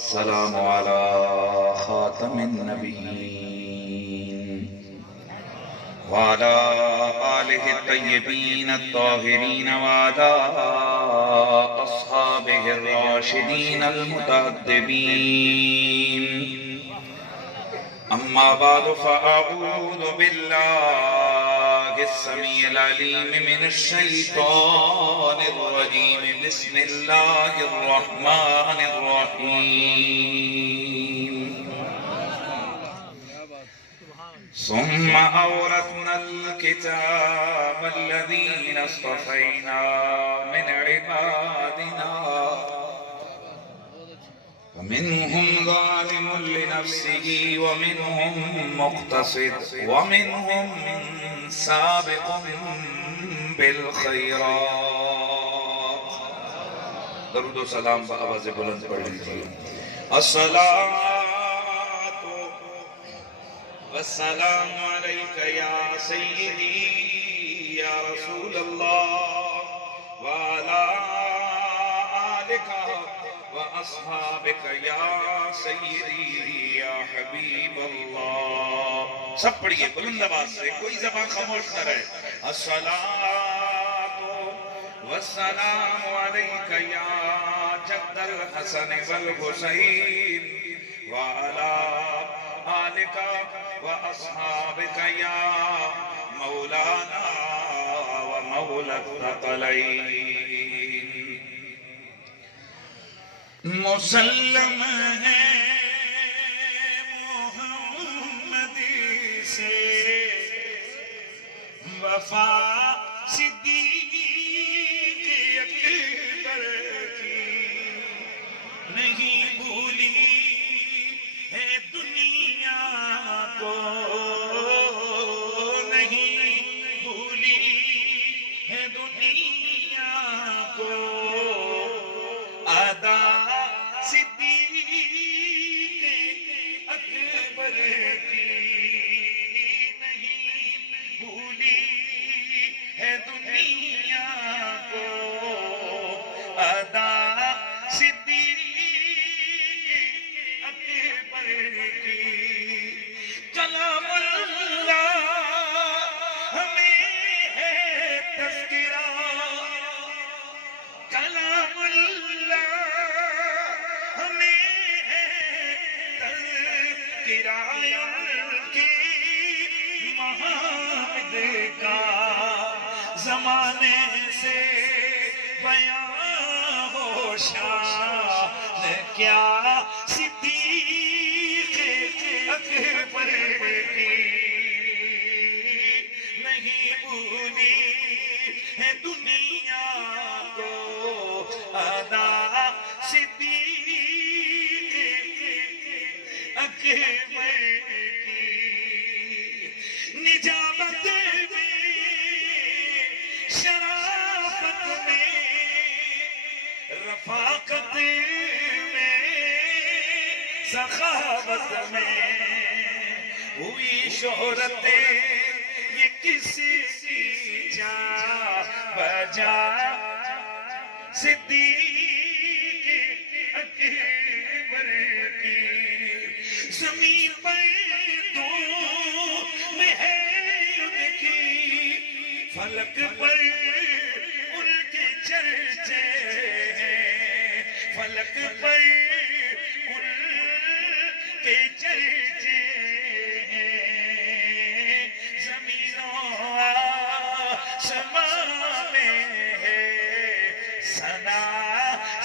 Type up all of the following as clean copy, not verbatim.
السلام على خاتم النبيين وعلى آله الطيبين الطاهرين وعلى أصحابه الراشدين المتأدبين. أما بعد فأعوذ بالله السميع العليم من الشيطان الرجيم. بسم الله الرحمن الرحيم. ثم أورثنا الكتاب الذين اصطفينا من عبادنا فمنهم ظالم لنفسه ومنهم مقتصد ومنهم سابق بالخيرات. درود و سلام بآواز بلند پڑھ لیجیے. الصلاة والسلام عليك يا سيدي يا رسول الله وعلى آلك وأصحابك يا سيدي يا حبيب الله. سب پڑھئے بلند آواز سے، کوئی زبان خاموش نہ رہے. الصلاة والسلام عليك يا جد الحسن والحسين وعلى آلك وأصحابك يا مولانا ومولى الثقلين. مسلم ہے محمدی سے وفا صدیق اکبر کی نہیں بھولی ہے دنیا کو، نہیں بھولی ہے دنیا کو. ادا صدیق اکبر کی نہیں بھولی ہے دنیا کو. ادا صدیق اکبر کی. کلام اللہ ہمیں ہے تذکرہ، کلام اللہ ہمیں ہے تذکرہ کی محمد کا. زمانے سے بیان ہو شان کیا صدیق اکبر کی نہیں بھولی ہے دنیا کو. ادا صدیق اکبر کی. نجابت میں شرافت میں رفاقت میں سخاوت میں ہوئی شہرت یہ کسی کی جا بجا. صدیق اکبر کی زمین پر دھوم ہے ان کی، فلک پر ان کے چرچے ہیں، فلک پر ان کے چرچے ہیں. زمینوں آسمان میں ہے ثنا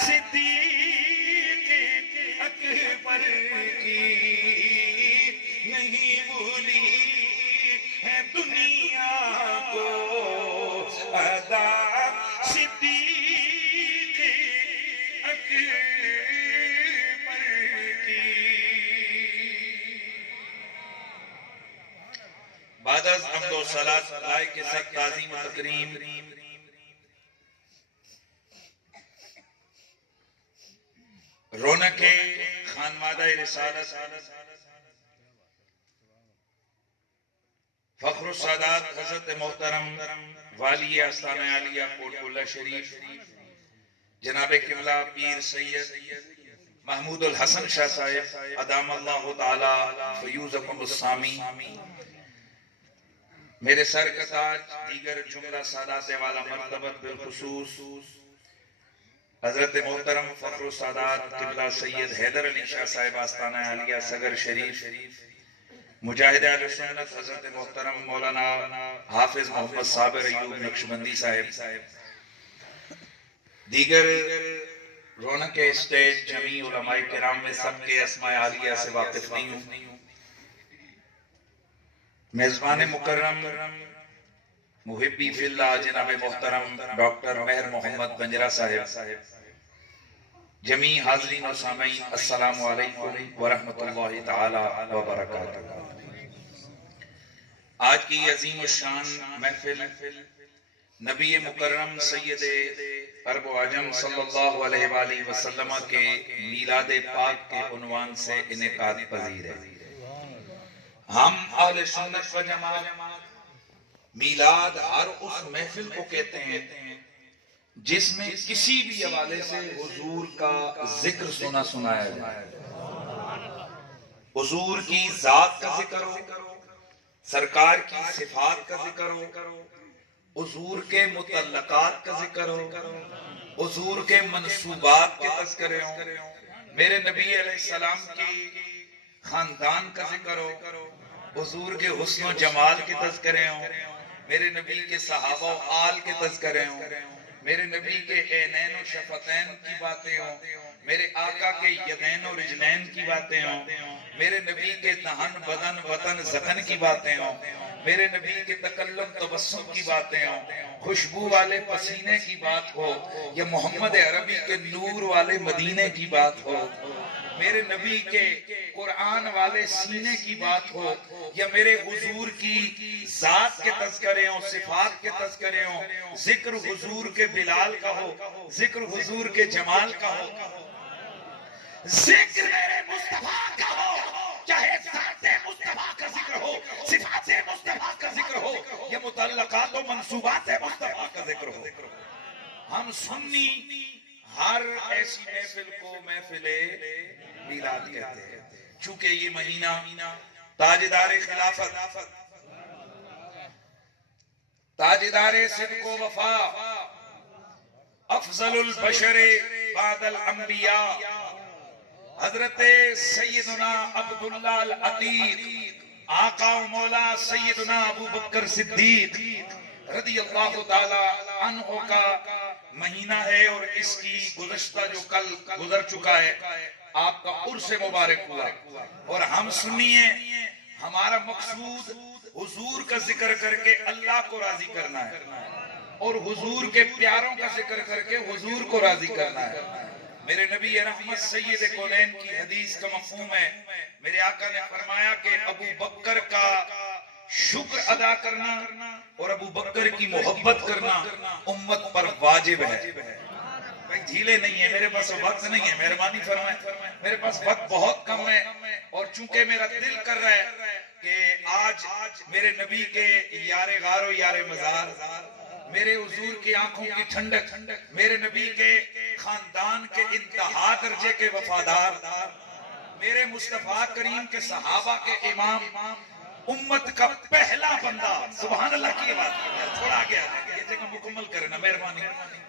صدیق اکبر کی نہیں بھولی ہے دنیا کو. ادا صدیق اکبر کی. بعد از حمد و صلاۃ اللہ کے ساتھ تعظیم و تکریم رونق خانوادہ رسالت فخر السادات حضرت محترم والی آستانہ عالیہ کوٹ اللہ شریف جناب قبلہ پیر سید محمود الحسن شاہ صاحب ادام اللہ تعالی فیوزکم السامی، میرے سر کا تاج، دیگر جملہ سادات والا مرتبت بالخصوص حضرت محترم فخر السادات قبلہ سید حیدر علی شاہ صاحب آستانہ عالیہ صغر شریف، مجاہد اہل سنت حضرت محترم مولانا حافظ محمد صابر ایوب نقشبندی صاحب، دیگر رونق اسٹیج جمیع علماء کرام میں سب کے اسماء عالیہ سے واقف نہیں ہوں، میزبان مکرم محبی فی اللہ جناب محترم ڈاکٹر مہر محمد بنجرہ صاحب، جمیع حاضرین و سامعین السلام علیکم ورحمۃ اللہ تعالی وبرکاتہ۔ آج کی عظیم الشان محفل نبی مکرم سید عرب و عجم صلی اللہ علیہ وآلہ وسلم کے میلاد پاک کے عنوان سے انعقاد پذیر ہے۔ ہم اہل سنت و جماعت میلاد ہر اس محفل کو کہتے ہیں جس میں کسی بھی حوالے سے حضور کا ذکر سنایا جائے، حضور کی ذات کا ذکر ہو، سرکار کی صفات کا ذکر ہو، حضور کے متعلقات کا ذکر ہو، حضور کے منصوبات کے تذکرے ہوں، میرے نبی علیہ السلام کی خاندان کا ذکر ہو، حضور کے حسن و جمال کے تذکرے ہوں، میرے نبی کے صحابہ و آل کے تذکرے ہوں، میرے نبی کے عینین و شفتین کی باتیں ہوں، میرے آقا کے یدین و رجلین کی باتیں ہوں، میرے نبی کے دہن بدن وطن زخن کی باتیں ہوں، میرے نبی کے تکلم تبسم کی باتیں ہوں، خوشبو والے پسینے کی بات ہو یا محمد عربی کے نور والے مدینے کی بات ہو، میرے نبی کے قرآن والے سینے کی بات ہو یا میرے حضور کی ذات کے تذکرے ہوں، صفات کے تذکرے ہوں، ذکر حضور کے بلال کا ہو، ذکر حضور کے جمال کا ہو، ذکر میرے مصطفیٰ کا ہو، چاہے ذات مصطفیٰ کا ذکر ہو، صفات مصطفیٰ کا ذکر ہو یا متعلقات و منصوبات مصطفیٰ کا ذکر ہو۔ ہم سنی ہر ایسی محفل کو محفل میلاد کہتے ہیں، چونکہ یہ مہینہ تاجدار خلافت، تاجدار صدق و وفا، افضل البشر بعد الانبیاء، حضرت سیدنا عبداللہ العتیق، آقا و مولا سیدنا ابو بکر صدیق رضی اللہ تعالی عنہ کا مہینہ ہے، اور اس کی گزشتہ جو کل گزر چکا ہے آپ کا عرس مبارک ہوا، اور ہم سنی ہیں ہمارا مقصود حضور کا ذکر کر کے اللہ کو راضی کرنا ہے، اور حضور کے پیاروں کا ذکر کر کے حضور کو راضی کرنا ہے۔ میرے نبی رحمت سید کونین کی حدیث کا مفہوم ہے، میرے آقا نے فرمایا کہ ابو بکر کا شکر ادا کرنا اور ابو بکر کی محبت کرنا امت پر واجب ہے۔ بھائی ڈھیلے نہیں ہے، میرے پاس وقت نہیں ہے، مہربانی فرمائیں، میرے پاس وقت بہت کم ہے، اور چونکہ میرا دل کر رہا ہے کہ آج میرے نبی کے یار غار و یار مزار، میرے حضور کی آنکھوں کی ٹھنڈک، میرے نبی کے خاندان کے انتہا درجے کے وفادار، میرے مصطفیٰ کریم کے صحابہ کے امام، امت کا پہلا بندہ، سبحان اللہ کی بات، تھوڑا آگے آ جائیں، یہ جگہ مکمل کرنا مہربانی،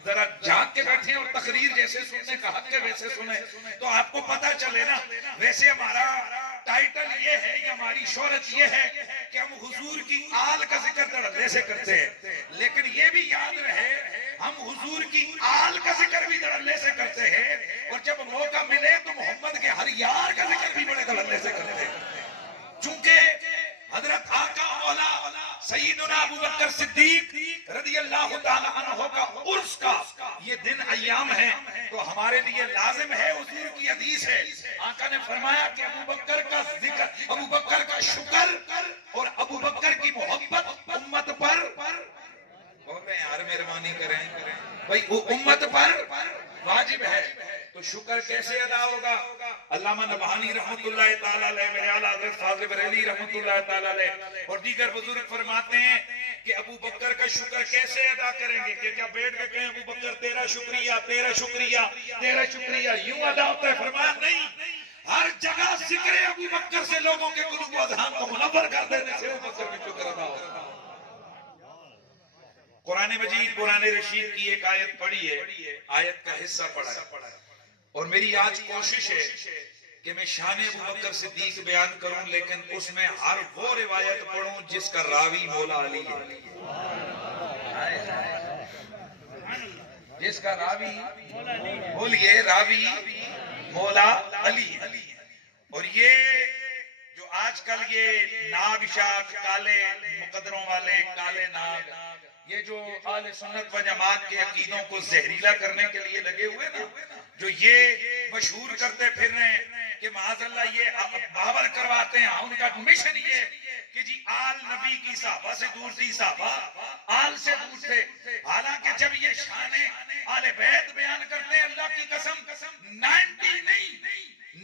ذرا جاگ کے بیٹھیں اور تقریر جیسے سننے کا حق ہے ویسے سنیں تو آپ کو پتہ چلے نا۔ ویسے ہمارا ٹائٹل یہ ہے یا ہماری شہرت یہ ہے کہ ہم حضور کی آل کا ذکر دھڑلے سے کرتے ہیں، لیکن یہ بھی یاد رہے ہم حضور کی آل کا ذکر بھی دھڑلے سے کرتے ہیں، اور جب موقع ملے تو محمد کے ہر یار کا ذکر بھی بڑے دھڑلے سے کرتے ہیں، چونکہ حضرت آقا مولا سیدنا ابو بکر صدیق رضی اللہ تعالی عنہ کا عرس کا یہ دن ایام ہے، تو ہمارے لیے لازم ہے، حضور کی حدیث ہے، آقا نے فرمایا کہ ابو بکر کا ذکر، ابو بکر کا شکر اور ابو بکر کی محبت امت پر، بول رہے ہیں یار مہربانی کریں بھائی، امت پر واجب ہے۔ تو شکر کیسے ادا ہوگا؟ علامہ نبہانی رحمت اللہ تعالی علیہ، میرے اعلیٰ حضرت فاضل بریلوی رحمت اللہ تعالی علیہ اور دیگر بزرگ فرماتے ہیں کہ ابو بکر کا شکر کیسے ادا کریں گے کہ کیا بیٹھ کے کہیں ابو بکر تیرا شکریہ تیرا شکریہ تیرا شکریہ یوں ادا ہوتا ہے؟ فرمایا نہیں، ہر جگہ ذکر ابو بکر سے لوگوں کے قلوب و اذہان کو منور کر دینے سے ابو بکر کا شکر ادا ہوتا ہے۔ قرآن مجید قرآن رشید کی ایک آیت پڑھی ہے، آیت کا حصہ پڑھا ہے، اور میری آج کوشش ہے کہ میں شان ابو بکر صدیق بیان کروں، لیکن اس میں ہر وہ روایت پڑھوں جس کا راوی مولا علی ہے، جس کا راوی بولیے راوی مولا علی ہے۔ اور یہ جو آج کل یہ ناگ شاخ کالے مقدروں والے کالے ناگ، یہ جو اہل سنت و جماعت کے عقیدوں کو زہریلا کرنے کے لیے لگے ہوئے نا، جو یہ مشہور کرتے پھر رہے ہیں کہ معاذ اللہ یہ باور کرواتے ہیں، ان کا مشن یہ کہ جی آل نبی کی صحابہ سے دور تھی، صحابہ آل سے دور تھے، حالانکہ جب یہ شان آل بیت بیان کرتے ہیں اللہ کی قسم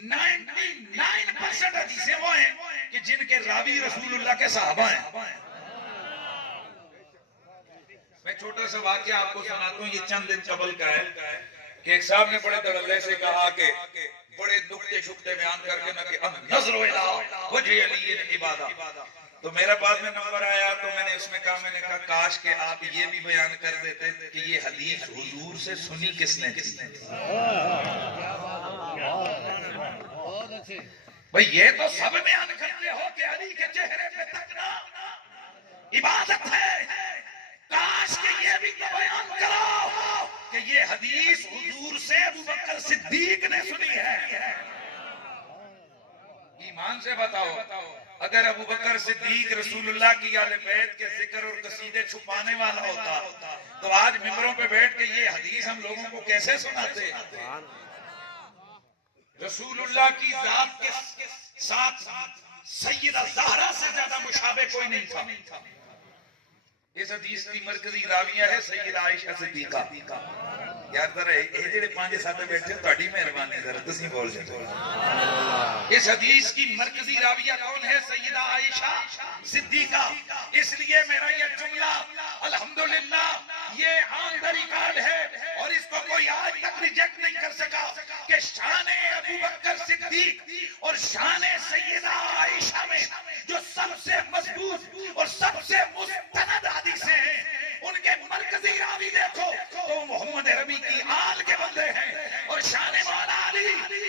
99% حدیثیں وہ ہیں کہ جن کے راوی رسول اللہ کے صحابہ ہیں۔ میں چھوٹا سا واقعہ آپ کو سناتا ہوں، یہ چند دن قبل کا ہے کہ ایک صاحب نے بڑے دغلے سے کہا کہ بڑے دکھتے شکتے بیان کر کے نہ کہ نظر الہ وجہ علی عبادہ، تو میرا بعد میں نمبر آیا تو میں نے اس میں کہا کاش کہ آپ یہ بھی بیان کر دیتے کہ یہ حدیث حضور سے سنی کس نے تھی۔ بھئی یہ تو سب بیان کرتے ہو کہ علی کے چہرے پہ تکنا عبادت ہے، کاش کہ یہ بھی تو بیان کرو کہ یہ حدیث حضور سے ابو بکر صدیق نے سنی ہے۔ ایمان سے بتاؤ، اگر ابو بکر صدیق رسول اللہ کی آل بیت کے ذکر اور قصیدے چھپانے والا ہوتا تو آج ممبروں پہ بیٹھ کے یہ حدیث ہم لوگوں کو کیسے سناتے؟ رسول اللہ کی ذات کے ساتھ سیدہ زہرا سے زیادہ مشابہ کوئی نہیں تھا۔ اس حدیث کی مرکزی راویہ ہے سیدہ عائشہ صدیقہ۔ یار ذرا یہ جڑے پانچ ساتھ بیٹھے تہاڈی مہربانی ذرا تسی بول جاؤ۔ اس حدیث کی مرکزی راویہ کون ہے؟ سیدہ عائشہ صدیقہ۔ اس لیے میرا یہ جملہ الحمدللہ یہ آن دا ریکارڈ ہے اور اس کو کوئی آج تک ریجیکٹ نہیں کر سکا کہ شان ابو بکر صدیق اور شان سیدہ عائشہ میں جو سب سے مضبوط اور سب سے مستند حدیثیں ہیں ان کے مرکزی راوی دیکھو تو محمد عربی کی آل کے بندے ہیں، اور شان مولا علی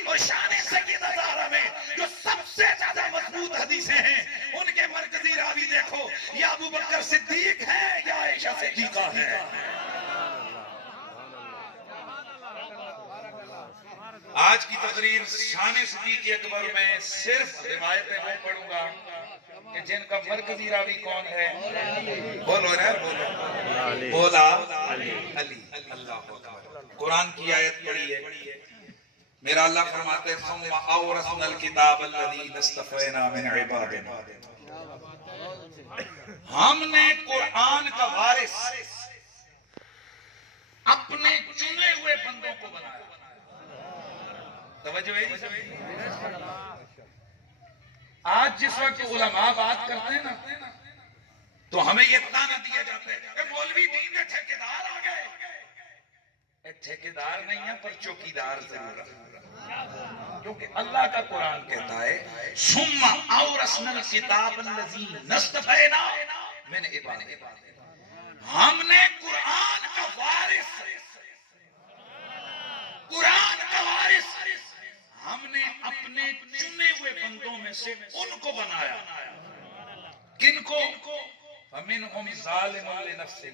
اور شان سیدہ زہرا میں جو سب سے زیادہ مضبوط حدیثیں ہیں ان کے مرکزی راوی دیکھو یا ابو بکر صدیق ہے یا عائشہ صدیقہ ہے۔ آج کی تقریر شان صدیق اکبر میں صرف روایتیں وہ پڑھوں گا کہ جن کا مرکزی راوی کون ہے؟ بولو نا، بولو بولا علی۔ اللہ اکبر۔ قرآن کی آیت پڑھی ہے، میرا اللہ فرماتے ہیں ثم اورثنا الکتاب الذین اصطفینا من عبادنا، ہم نے قرآن کا وارث اپنے چنے ہوئے بندوں کو بنایا۔ توجہ ہے جی؟ آج جس وقت علماء بات کرتے ہیں نا تو ہمیں یہ تانا دیا جاتا ہے کہ مولوی دین کے ٹھیکیدار آ گئے۔ ٹھیکیدار نہیں ہے پر چوکیدار ضرور ہے، کیونکہ اللہ کا قرآن کہتا ہے ثم اورثنا الکتاب الذین اصطفینا من عبادنا، ہم نے قرآن کا وارث ہم نے اپنے چنے ہوئے بندوں میں سے ان کو بنایا۔ کن کو؟ فَمِنْهُمْ ظَالِمٌ لِنَفْسِهِ،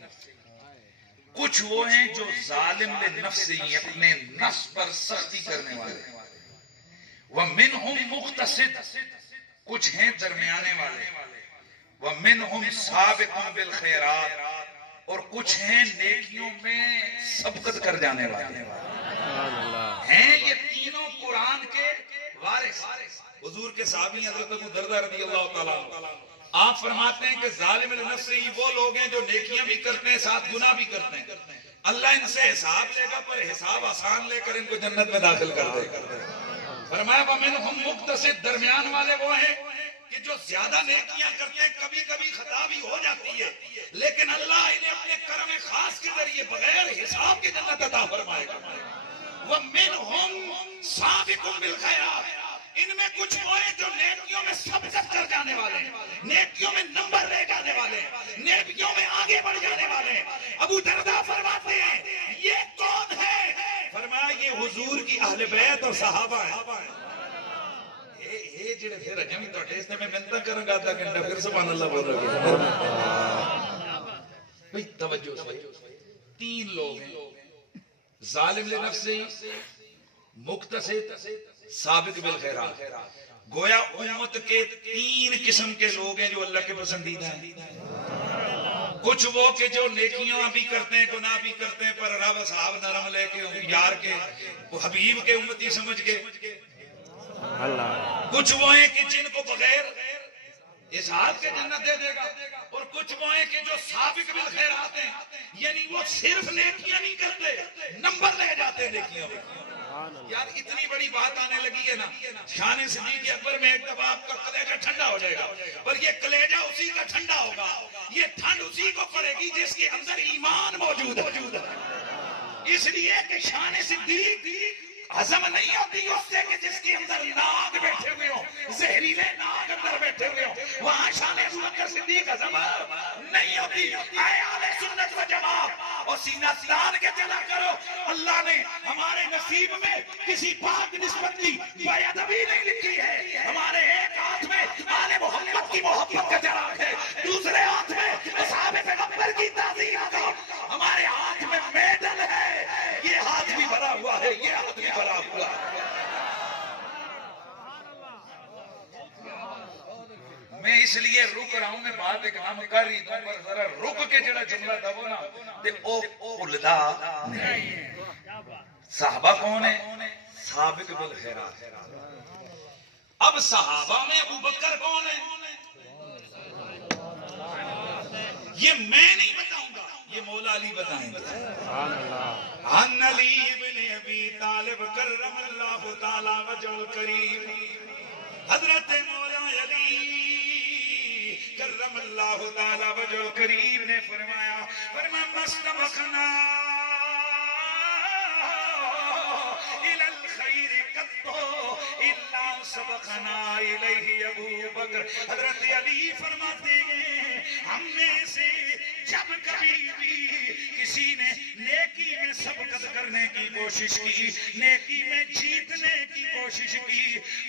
کچھ وہ ہیں جو ظالم لنفسه اپنے نفس پر سختی کرنے والے، وَمِنْهُمْ مُقْتَصِدٌ کچھ ہیں درمیانے والے، وَمِنْهُمْ سَابِقٌ بِالْخَيْرَاتِ اور کچھ ہیں نیکیوں میں سبقت کر جانے والے ہیں۔ یہ تینوں قرآن کے وارث۔ حضور کے صحابی حضرت ابو دردہ رضی اللہ تعالیٰ عنہ آپ فرماتے ہیں کہ ظالم لنفسہ ہی وہ لوگ ہیں جو نیکیاں بھی کرتے ہیں ساتھ گناہ بھی کرتے ہیں، اللہ ان سے حساب لے گا پر حساب آسان لے کر ان کو جنت میں داخل کر دے۔ فرمایا وَمِنْهُمْ مُقْتَصِدٌ درمیان والے وہ ہیں کہ جو زیادہ نیکیاں کرتے ہیں کبھی کبھی خطا بھی ہو جاتی ہے، لیکن اللہ انہیں اپنے کرم خاص کے ذریعے بغیر حساب کی جنت عطا فرمائے گا۔ وَمِنْهُمْ سَابِقٌ بِالْخَيْرَاتِ، ان میں کچھ وہ ہیں جو نیکیوں میں سبقت کر جانے والے ہیں، نیکیوں میں نمبر لے جانے والے ہیں، نیکیوں میں آگے بڑھ جانے والے ہیں۔ ابو درداء فرماتے ہیں یہ کون ہے؟ فرمایا یہ حضور کی اہل بیت اور صحابہ ہیں۔ یہ جڑے پھر اجمی توڑے اس نے میں منتہ کروں گا آدھا گھنٹہ پھر سبحان اللہ بول رہا ہے۔ بھئی توجہ سے تین لوگ ہیں، ظالم لنفسی، مقتصد، سابق بالخیرات۔ گویا امت کے تین قسم کے لوگ ہیں جو اللہ کے پسندیدہ ہیں۔ کچھ وہ کہ جو نیکیاں بھی کرتے ہیں گناہ بھی کرتے ہیں پر رب صاحب نرم لے کے یار کے حبیب کے امتی سمجھ کے، کچھ وہ ہیں کہ جن کو بغیر حساب کے جنت دے دے گا، اور کچھ وہ ہیں کہ جو سابق بالخیرات ہیں، یعنی وہ صرف نیکیاں نہیں کرتے، نمبر لے جاتے ہیں نیکیوں میں۔ یار اتنی بڑی بات آنے لگی ہے نا، شان صدیق اکبر میں ایک دفعہ آپ کا کلیجہ ٹھنڈا ہو جائے گا، پر یہ کلیجہ اسی کا ٹھنڈا ہوگا، یہ ٹھنڈ اسی کو پڑے گی جس کے اندر ایمان موجود ہے۔ اس لیے کہ شان صدیق ہضم نہیں ہوتی اس سے کہ جس کے اندر ناگ بیٹھے ہوئے ہوں، زہریلے ناگ اندر بیٹھے ہوئے ہوں، وہاں شان ابو بکر صدیق ہضم نہیں ہوتی۔ اے اہل سنت و جماعت اور سینہ تان کے چلا کرو، اللہ نے ہمارے نصیب میں کسی پاک نسبت کی بے ادبی نہیں لکھی ہے۔ ہمارے ایک ہاتھ میں آل محمد کی محبت کا چراغ ہے، دوسرے ہاتھ میں اصحاب پیغمبر کی تعظیم کا، ہمارے ہاتھ میں میڈل ہے، یہ ہاتھ بھی بھرا ہوا ہے، یہ ہاتھ بھی بھرا ہوا ہے۔ میں اس لیے رک رہا ہوں، میں بات ایک عام کر رہی ہوں پر ذرا رک کے جڑا جملہ تھا وہ نا تے او اولدا صحابہ کون ہیں؟ سابق بالخیرات۔ اب صحابہ میں ابو بکر کون ہے؟ یہ میں نہیں بتاؤں گا، یہ مولا علی بتائیں گے۔ عن علی ابن ابی طالب کرم اللہ تعالی وجہ الکریم، حضرت مولا علی کرم اللہ تعالی وجہ الکریم نے فرمایا مستبقنا الى الخیر قطو الا سبقنا الیہ ابو بکر۔ حضرت علی فرماتے ہیں ہم میں سے جب کبھی بھی کسی نے نیکی میں سبقت کرنے کی کوشش کی، نیکی میں جیتنے کی کوشش کی،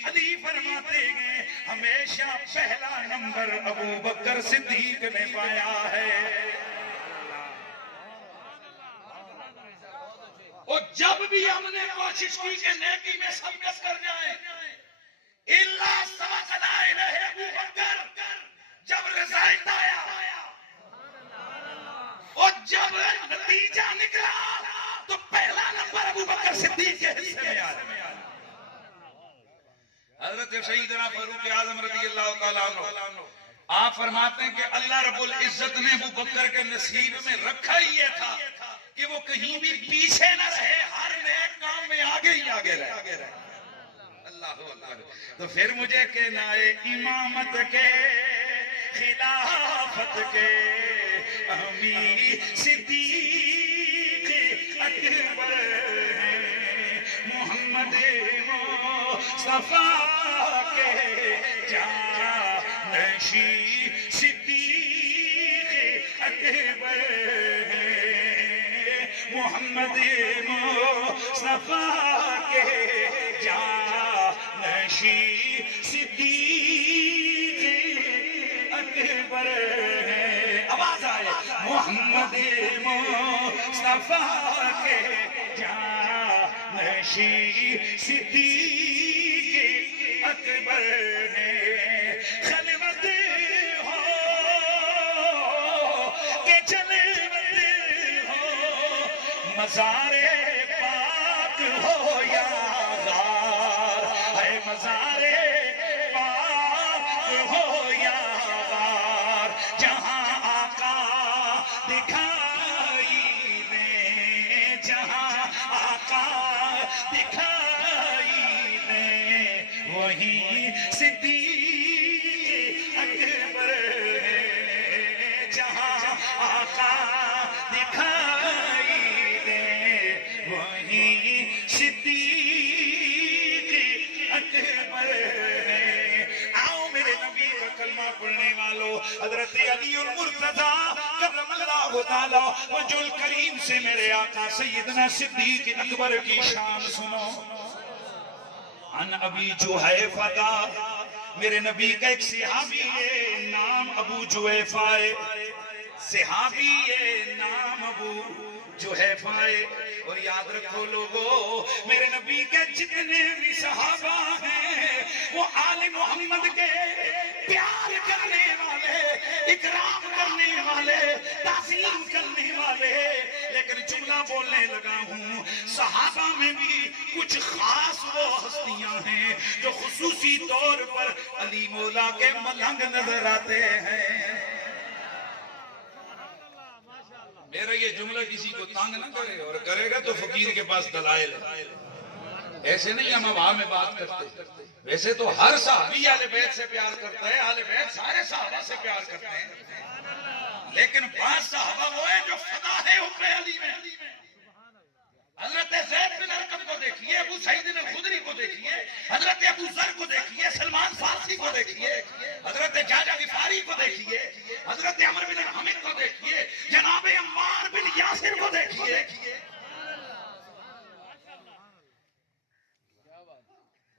علی فرماتے ہیں ہمیشہ پہلا نمبر ابو بکر صدیق نے پایا ہے۔ اور جب بھی ہم نے کوشش کی کہ نیکی میں سبقت کر جائیں، اللہ سبقنا الیہ ابو بکر، جب رزلٹ آیا اور جب نتیجہ نکلا تو پہلا نمبر ابو بکر صدیق کے حصے میں آیا۔ حضرت سیدنا فاروق اعظم رضی اللہ تعالیٰ عنہ آپ فرماتے ہیں کہ اللہ رب العزت نے ابو بکر کے نصیب میں رکھا ہی یہ تھا کہ وہ کہیں بھی پیچھے نہ رہے، ہر نیک کام میں آگے ہی آگے رہے۔ اللہ اکبر۔ تو پھر مجھے کہنا ہے امامت کے خلافت کے امی صدیق اکبر ہیں، محمد مصطفیٰ کے جانشین صدیق اکبر ہیں، محمد مصطفیٰ کے جانشین صدیق اکبر ہیں۔ آواز آئے محمد مصطفیٰ کے جانشین صدیق اکبر ہیں۔ خلوت ہو کہ جلوت ہو، مزار پاک ہو یا غار، ہے مزار پاک ہو یا غار، جہاں آقا دکھائی دیں، جہاں آقا دکھائی دیں، وہیں صدیق حضرت علی المرتضی کرم اللہ تعالی وجہ الکریم سے میرے آقا سیدنا صدیق اکبر کی شان سنو. ان ابی جحیفہ، میرے نبی کا ایک صحابی ہے نام ابو جحیفہ ہے، صحابی ہے نام ابو جحیفہ ہے. اور یاد رکھو لوگو، میرے نبی کے جتنے بھی صحابہ ہیں وہ آل محمد کے پیار کرنے والے، اکرام کرنے والے، تعظیم کرنے والے. لیکن جملہ بولنے لگا ہوں، صحابہ میں بھی کچھ خاص وہ ہستیاں ہیں جو خصوصی طور پر علی مولا کے ملنگ نظر آتے ہیں. میرا یہ جملہ کسی کو تنگ نہ کرے، اور کرے گا تو فقیر کے پاس دلائل ہے. ایسے نہیں ہم ہوا میں بات کرتے، ویسے تو ہر صحابی اہل بیت سے پیار کرتا ہے، اہل بیت سارے صحابہ سے پیار کرتے ہیں. لیکن بعض صحابہ وہ ہیں جو فدا ہے حب علی میں. حضرت زید بن ارقم کو دیکھیے، ابو سعید الخدری کو دیکھیے، حضرت ابو ذر کو دیکھیے، سلمان فارسی کو دیکھیے، حضرت جابر غفاری کو دیکھیے، حضرت عمر بن حمید کو دیکھیے، جناب عمار بن یاسر کو دیکھیے.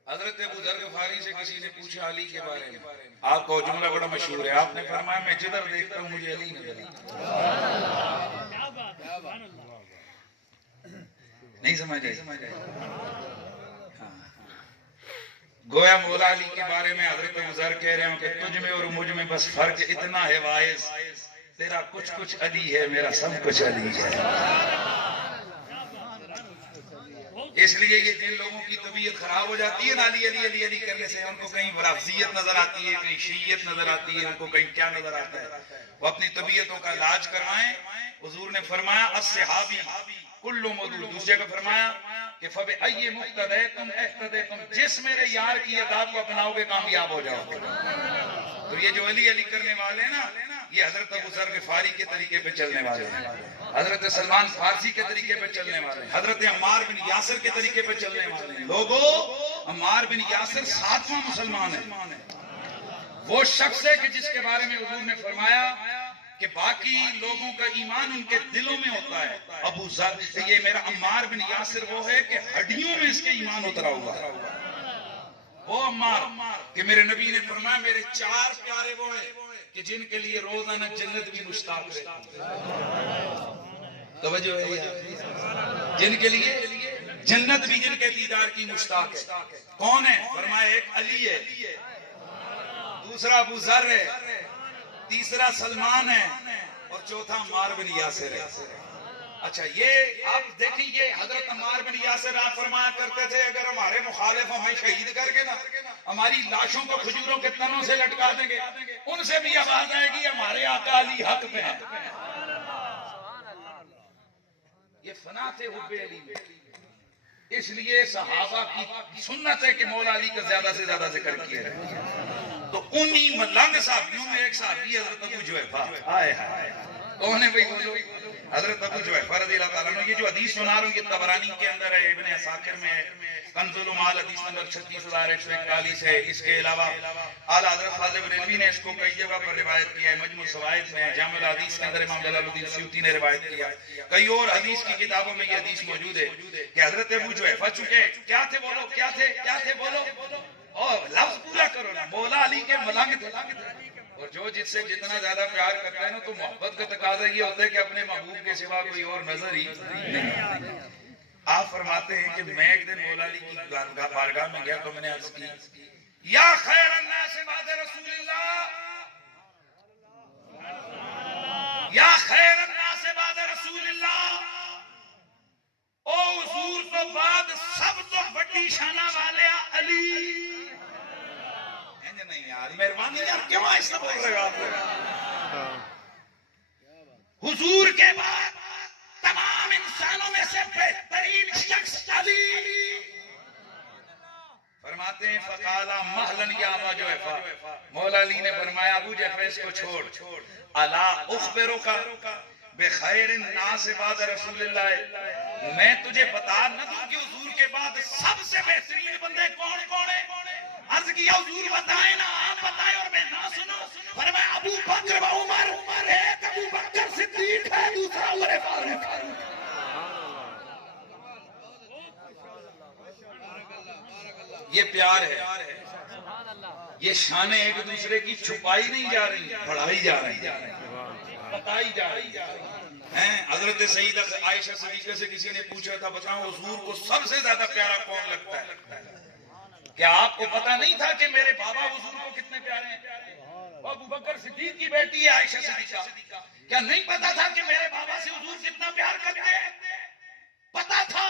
حضرت ابو ذر غفاری سے کسی نے پوچھا علی کے بارے میں، آپ کو جملہ بڑا مشہور ہے، آپ نے فرمایا میں جدھر دیکھتا ہوں مجھے علی نظر آتا ہے. نہیں سمجھ آئی؟ گویا مولا علی کے بارے میں حضرت ابو ذر کہہ رہے ہوں کہ تجھ میں اور مجھ میں بس فرق اتنا ہے واعظ، تیرا کچھ کچھ علی ہے، میرا سب کچھ علی ہے. اس لیے یہ جن لوگوں کی طبیعت خراب ہو جاتی ہے نا علی علی علی علی کرنے سے، ان کو کہیں رافضیت نظر آتی ہے، کہیں شیعیت نظر آتی ہے، ان کو کہیں کیا نظر آتا ہے. وہ اپنی طبیعتوں کا علاج کروائیں. حضور نے فرمایا الصحابی کل مدود، دوسری جگہ فرمایا کہ فبأی مقتدیتم اقتدیتم، جس میرے یار کی ادا کو اپناؤ گے کامیاب ہو جاؤ گے. تو یہ جو علی علی کرنے والے ہیں نا، یہ حضرت ابو ذر غفاری کے طریقے پہ چلنے والے ہیں، حضرت سلمان فارسی کے طریقے پہ چلنے والے ہیں، حضرت عمار بن یاسر کے طریقے پہ چلنے والے ہیں. لوگوں، عمار بن یاسر 7واں مسلمان ہے. وہ شخص ہے کہ جس کے بارے میں حضور نے فرمایا کہ باقی لوگوں کا ایمان ان کے دلوں میں ہوتا ہے، ابو ذر یہ میرا عمار بن یاسر وہ ہے کہ ہڈیوں میں اس کے ایمان اترا ہوا ہے. وہ عمار کہ میرے نبی نے فرمایا میرے 4 پیارے وہ ہیں کہ جن کے لیے روزانہ جنت بھی مشتاق رہتی ہے. توجہ ہے یار، جن کے لیے جنت بھی جن کے دیدار کی مشتاق ہے. کون ہے؟ فرمایا ایک علی ہے، دوسرا ابو ذر ہے، تیسرا سلمان ہے، اور چوتھا عمار بن یاسر ہے. اچھا یہ آپ دیکھیں، یہ حضرت عمار بن یاسر آپ فرمایا کرتے تھے اگر ہمارے مخالف ہمیں شہید کر کے نا ہماری لاشوں کو کھجوروں کے تنوں سے لٹکا دیں گے، ان سے بھی آواز آئے گی ہمارے آقا علی حق پہ ہیں. یہ فنا تھے حب علی میں. اس لیے صحابہ کی سنت ہے کہ مولا علی کا زیادہ سے زیادہ ذکر کیا ہے. تو انہی ملنگ صحابیوں میں ایک صحابی حضرت ابو جحیفہ. آئے ہائے، کون ہے بھائی بولو؟ حضرت ابو جحیفہ رضی اللہ تعالیٰ عنہ. یہ جو حدیث سنا رہا ہوں یہ طبرانی کے اندر ہے، ابن عساکر میں ہے، کنز المال حدیث نمبر 36141 ہے. اس کے علاوہ اعلیٰ حضرت فاضل بریلوی نے اس کو کئی جگہ پر روایت کیا ہے، مجموع الزوائد میں، جامع الحدیث کے اندر امام جلال الدین سیوطی نے روایت کیا ہے. کئی اور حدیث کی کتابوں میں یہ حدیث موجود ہے کہ حضرت ابو جحیفہ چونکہ کیا تھے بولو، کیا تھے بولو، اور لفظ پورا کرو نا، مولا علی کے ملنگ تھے. اور جو جس سے جتنا زیادہ پیار کرتا ہے نا تو محبت کا تقاضا یہ ہوتا ہے کہ اپنے محبوب کے سوا کوئی اور نظر ہی نہیں. آپ فرماتے ہیں کہ میں ایک دن مولا علی کی بارگاہ میں گیا تو میں نے عرض کی یا خیر الناس بعد رسول اللہ، یا خیر الناس بعد رسول اللہ، او حضور تو بعد سب تو بڑی شانہ والے علی. نہیں یار مہربانی یار کیوں ایسا بول رہے ہو آپ؟ حضور کے بعد تمام انسانوں میں سے بہترین شخص علی. فرماتے ہیں فقالا مہلن یا ابا جحیفہ، مولا علی نے فرمایا ابو جحیفہ اس کو چھوڑ، الا اخبرک بخیر الناس بعد رسول اللہ، میں تجھے بتا نہ دوں کہ حضور کے بعد سب سے بہترین بندے کون ہیں؟ عرض کیا حضور بتائیں نا. آپ بتائیں اور میں نہ سنوں؟ فرمایا ابو بکر و عمر، ایک ابو بکر صدیق ہے، دوسرا عمر فاروق ہے۔ یہ پیار ہے، یہ شانیں ایک دوسرے کی چھپائی نہیں جا رہی، بڑھائی جا رہی ہیں، بتائی جا رہی ہیں۔ حضرت سیدہ عائشہ صدیقہ سے کسی نے پوچھا تھا بتاؤ حضور کو سب سے زیادہ پیارا کون لگتا ہے؟ کیا آپ کو پتا نہیں تھا کہ میرے بابا حضور کو کتنے پیارے ہیں؟ ابو بکر صدیق کی بیٹی ہے عائشہ صدیقہ، کیا نہیں پتا تھا کہ میرے بابا سے حضور کتنا پیار کرتے ہیں؟ پتا تھا،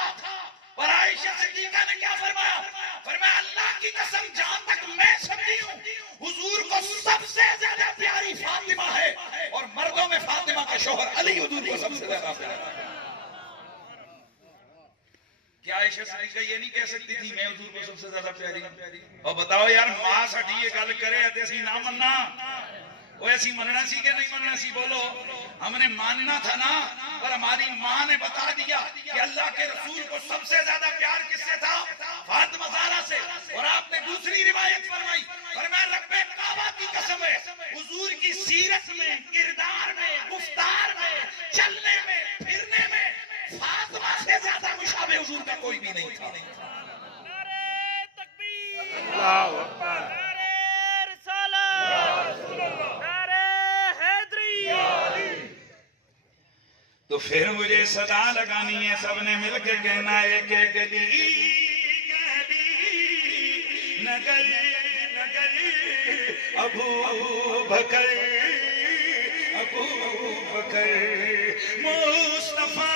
پر عائشہ صدیقہ نے کیا فرمایا؟ فرمایا اللہ کی قسم جہاں تک میں سمجھی ہوں حضور کو سب سے زیادہ پیاری فاطمہ ہے، اور مردوں میں فاطمہ کا شوہر علی حضور کو سب سے زیادہ پیارا ہے۔ کیا عائشہ صدیقہ یہ نہیں کہہ سکتی تھی میں حضور کو سب سے زیادہ پیاری ہوں؟ اور بتاؤ یار ماں ساڈی یہ گل کرے تے اسی نہ مننا، وہ ایسی مننا سی کہ نہیں مننا سی؟ بولو، ہم نے ماننا تھا نا، پر ہماری ماں نے بتا دیا کہ اللہ کے رسول کو سب سے زیادہ پیار کس سے تھا؟ فاطمہ زہرا سے۔ اور آپ نے دوسری روایت فرمائی، فرمایا رب کعبہ کی قسم ہے حضور کی سیرت میں، کردار میں، گفتار میں، چلنے میں، پھرنے میں فاطمہ سے زیادہ مشابہ حضور کا کوئی بھی نہیں تھا۔ نعرہ تکبیر، اللہ اکبر، نعرہ رسالت، نعرہ حیدری۔ تو پھر مجھے صدا لگانی ہے، سب نے مل کے کہنا ہے کہ گلی گلی نگر نگر ابو بکر ابو بکر مصطفیٰ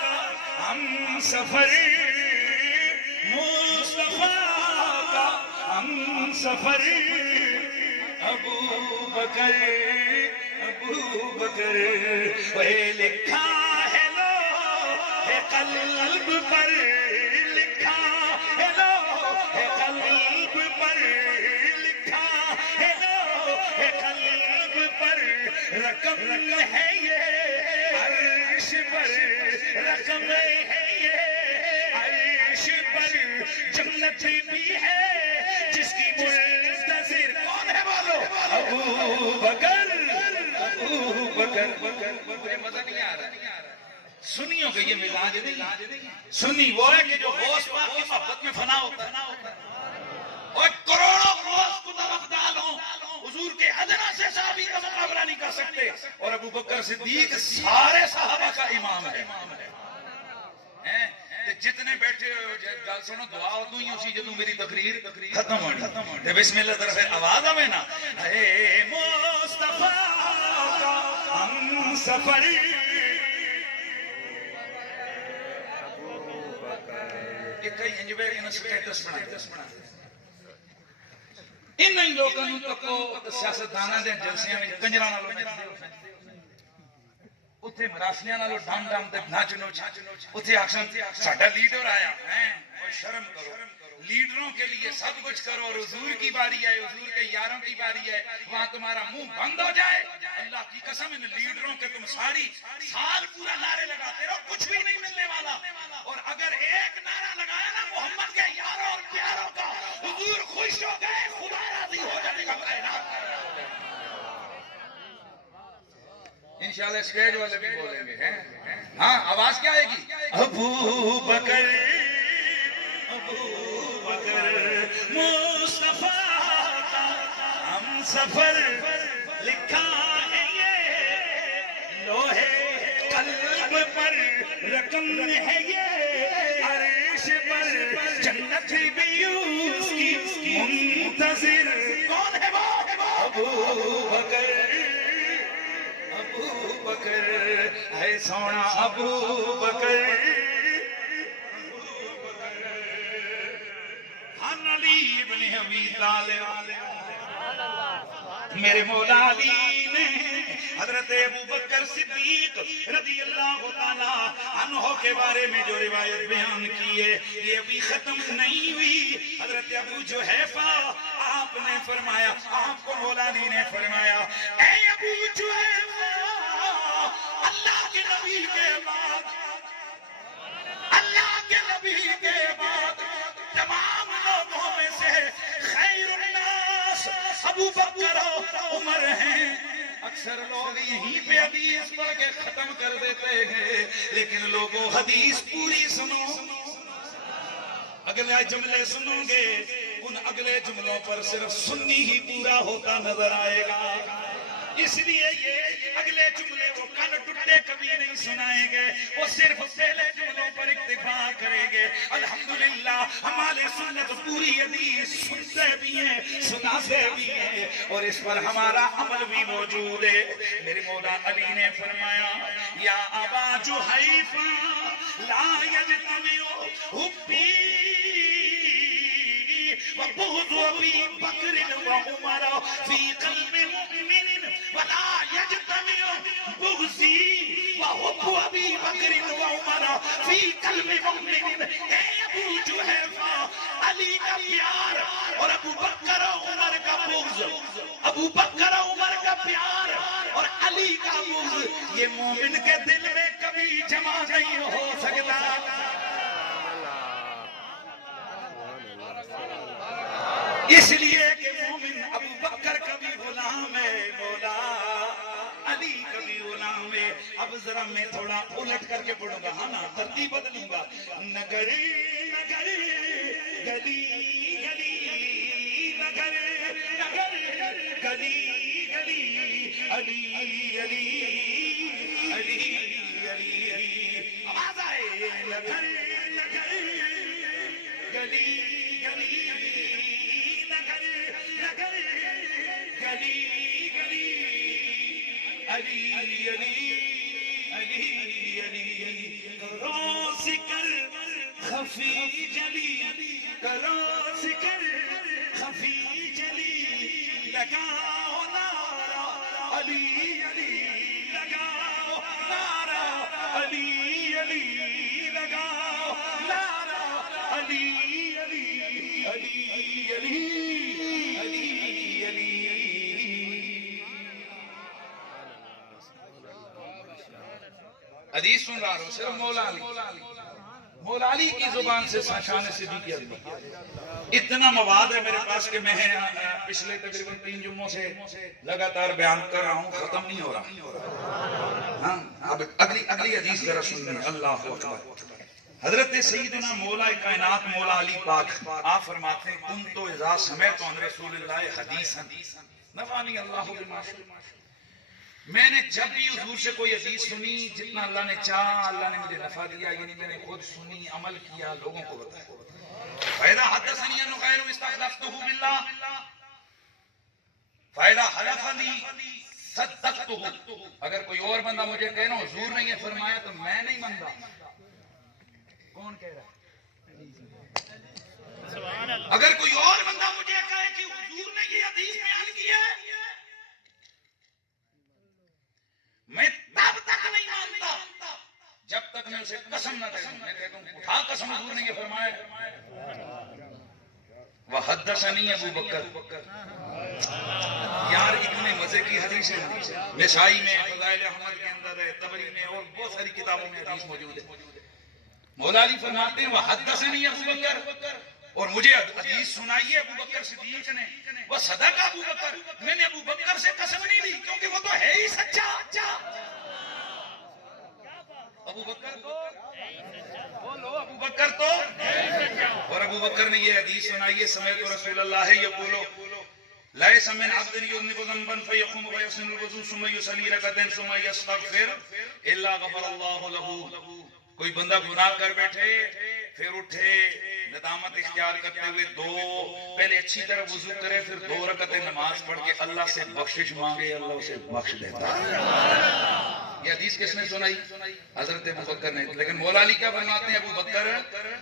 کا ہم سفر، مصطفیٰ کا ہم سفر ابو بکر ابو بکر، وہ لکھا ہے لوح قلب پر، لکھا ہے لوح قلب پر، لکھا ہے لوح قلب پر، رقم ہے یہ عرش پر، رقم ہے یہ عرش پر، جنت بھی ہے جس کی منتظر کون ہے بولو؟ ابو بکر ابو بکر۔ مجھے مزہ نہیں آ رہا، سنیوں کا یہ مزاج نہیں، سنی وہ ہے کہ جو غوث پاک کی محبت میں فنا ہوتا ہے، اور کروڑوں غوث کو طرفدار ہوں حضور کے ادنا سے صحابی کا مقابلہ نہیں کر سکتے، اور ابو بکر صدیق سارے صحابہ کا امام ہے۔ جتنے بیٹھے ہو گل سنو، دعا ادو ہی اسی جدوں میری تقریر ختم ہونی، بسم اللہ طرف آواز آوے نا، اے مصطفیٰ کا ہم سفر یہ کئی انجوے ان سٹیٹس بنا ان لوگوں نوں تکو سیاستداناں دے جلسیاں وچ کنجراں نال اتھے مراسیاں نالوں ڈم ڈم تے نچ نچ، اتھے آکھن ساڈا لیڈر آیا ہے، شرم کرو، لیڈروں کے لیے سب کچھ کرو، اور حضور کی باری ہے، حضور کے یاروں کی باری ہے، وہاں تمہارا منہ بند ہو جائے۔ اللہ کی قسم ان لیڈروں کے تم ساری سال پورا نعرے لگاتے رہو، کچھ بھی نہیں ملنے والا، اور اگر ایک نعرہ لگایا نا محمد کے یاروں اور پیاروں کا، حضور خوش ہو گئے، خدا راضی ہو جائے گا کائنات۔ انشاءاللہ اسٹیج والے بھی بولیں گے، ہاں آواز کیا آئے گی؟ ابو بکر ابو بکر مصطفیٰ کا ہم سفر، لکھا ہے یہ لوح قلب پر، رقم ہے یہ عرش پر، جنت بھی اس کی منتظر، کون ہے وہ؟ ابو بکر ابو بکر، ہے سونا ابو بکر، ہن علی ابن ابی طالب، میرے مولا علی نے حضرت ابو بکر صدیق رضی اللہ تعالیٰ عنہ کے بارے میں جو روایت بیان کی ہے یہ ابھی ختم نہیں ہوئی۔ حضرت ابو جحیفہ آپ نے فرمایا، آپ کو مولا علی نے فرمایا، اے ابو جحیفہ، اللہ کے نبی کے بعد، اللہ کے نبی کے بعد تمام لوگوں میں سے خیر الناس ابو بکر عمر ہیں. اکثر لوگ یہیں پہ حدیث پڑھ کے ختم کر دیتے ہیں، لیکن لوگوں حدیث پوری سنو. اگلے جملے سنو گے، ان اگلے جملوں پر صرف سنی ہی پورا ہوتا نظر آئے گا. اس لیے یہ اگلے جملے وہ کان ٹوٹے کبھی نہیں سنائیں گے، وہ صرف پہلے جملوں پر اکتفا کریں گے. الحمدللہ ہمارے سنت پوری حدیث سنتے بھی ہیں، سناتے بھی ہیں، اور اس پر ہمارا عمل بھی موجود ہے. میرے مولا علی نے فرمایا یا ابا جحیفہ لا یجتمع حبی وبغض ابی بکر وعمر فی قلب مؤمن ولا يجتمع بغضی وحب ابی بکر وعمر فی قلب مؤمن. اے ابو جحیفہ، علی کا پیار اور ابو بکر عمر کا بغض، ابو بکر عمر کا پیار اور علی کا بغض، یہ مومن کے دل میں کبھی جمع نہیں ہو سکتا. اس لیے کہ مومن ابو بکر کا بھی غلام ہے، مولا علی کا بھی غلام ہے. اب ذرا میں تھوڑا الٹ کر کے پڑھوں گا، ہاں نا، ترتیب بدلوں گا. نگر نگر گلی گلی نگر نگر گلی گلی علی علی علی علی آواز آئے. نگر نگر گلی گلی نگر نگر گلی گلی علی علی علی علی. کرو ذکر خفی جلی، کرو ذکر خفی جلی، لگاؤ نعرہ علی علی، لگاؤ نعرہ علی علی، لگاؤ نعرہ علی علی علی علی علی علی. حدیث سن رہا ہوں صرف مولا علی، مولا علی کی زبان سے شان صدیقی علی. اتنا مواد ہے میرے پاس کہ میں پچھلے تقریباً 3 جمعوں سے لگاتار بیان کر رہا ہوں، ختم نہیں ہو رہا. ہاں اب اگلی حدیث ذرا سنیے. اللہ اکبر. حضرت سیدنا مولا کائنات مولا علی پاک آپ فرماتے ہیں کنت اذا سمعت عن رسول اللہ حدیثا نفعنی اللہ بما شاء. میں نے جب بھی حضور سے کوئی حدیث سنی، جتنا اللہ نے چاہا اللہ نے مجھے نفع دیا، یعنی میں نے خود سنی، عمل کیا، لوگوں کو بتایا. فائدہ حدثنی ان غیر استخلفته باللہ، فائدہ حلف لی صدقته. اگر کوئی اور بندہ مجھے کہنا حضور نے یہ فرمایا تو میں نہیں مانتا. کون کہہ رہا ہے؟ اگر کوئی اور بندہ مجھے کہے کہ حضور نے یہ حدیث بیان کی ہے، میں تب تک نہیں مانتا جب تک میں اسے قسم نہ دے دوں. میں کہتا ہوں اٹھا قسم حضور نے یہ فرمایا. وحدثنی ابو بکر. یار اتنے مزے کی حدیث ہے، نسائی میں، فضائل احمد کے اندر ہے، طبری میں اور بہت ساری کتابوں میں حدیث موجود ہے. مولا علی فرماتے ہیں وحدثنی ابو بکر، اور مجھے حدیث سنائی ہے ابو بکر صدیق نے. وصدق ابو بکر، میں نے ابو بکر سے قسم نہیں لی کیونکہ وہ تو ہے ہی سچا. ابو بکر تو بولو، ابو بکر تو، اور ابو بکر نے یہ حدیث سنائی ہے سمیت رسول اللہ یقولو ليس من عبد يذنب ذنبا فيقوم ويحسن الوضوء ثم يصلي ركعتين ثم يستغفر الا غفر الله له. کوئی بندہ گناہ کر بیٹھے پھر اٹھے ندامت اختیار کرتے ہوئے پہلے اچھی طرح وضو کرے، پھر 2 رکعتیں نماز پڑھ کے اللہ سے بخشش مانگے، اللہ اسے بخش دیتا ہے. یہ حدیث کس نے سنائی؟ حضرت ابو بکر نے. لیکن مولا علی کیا فرماتے ہیں؟ ابو بکر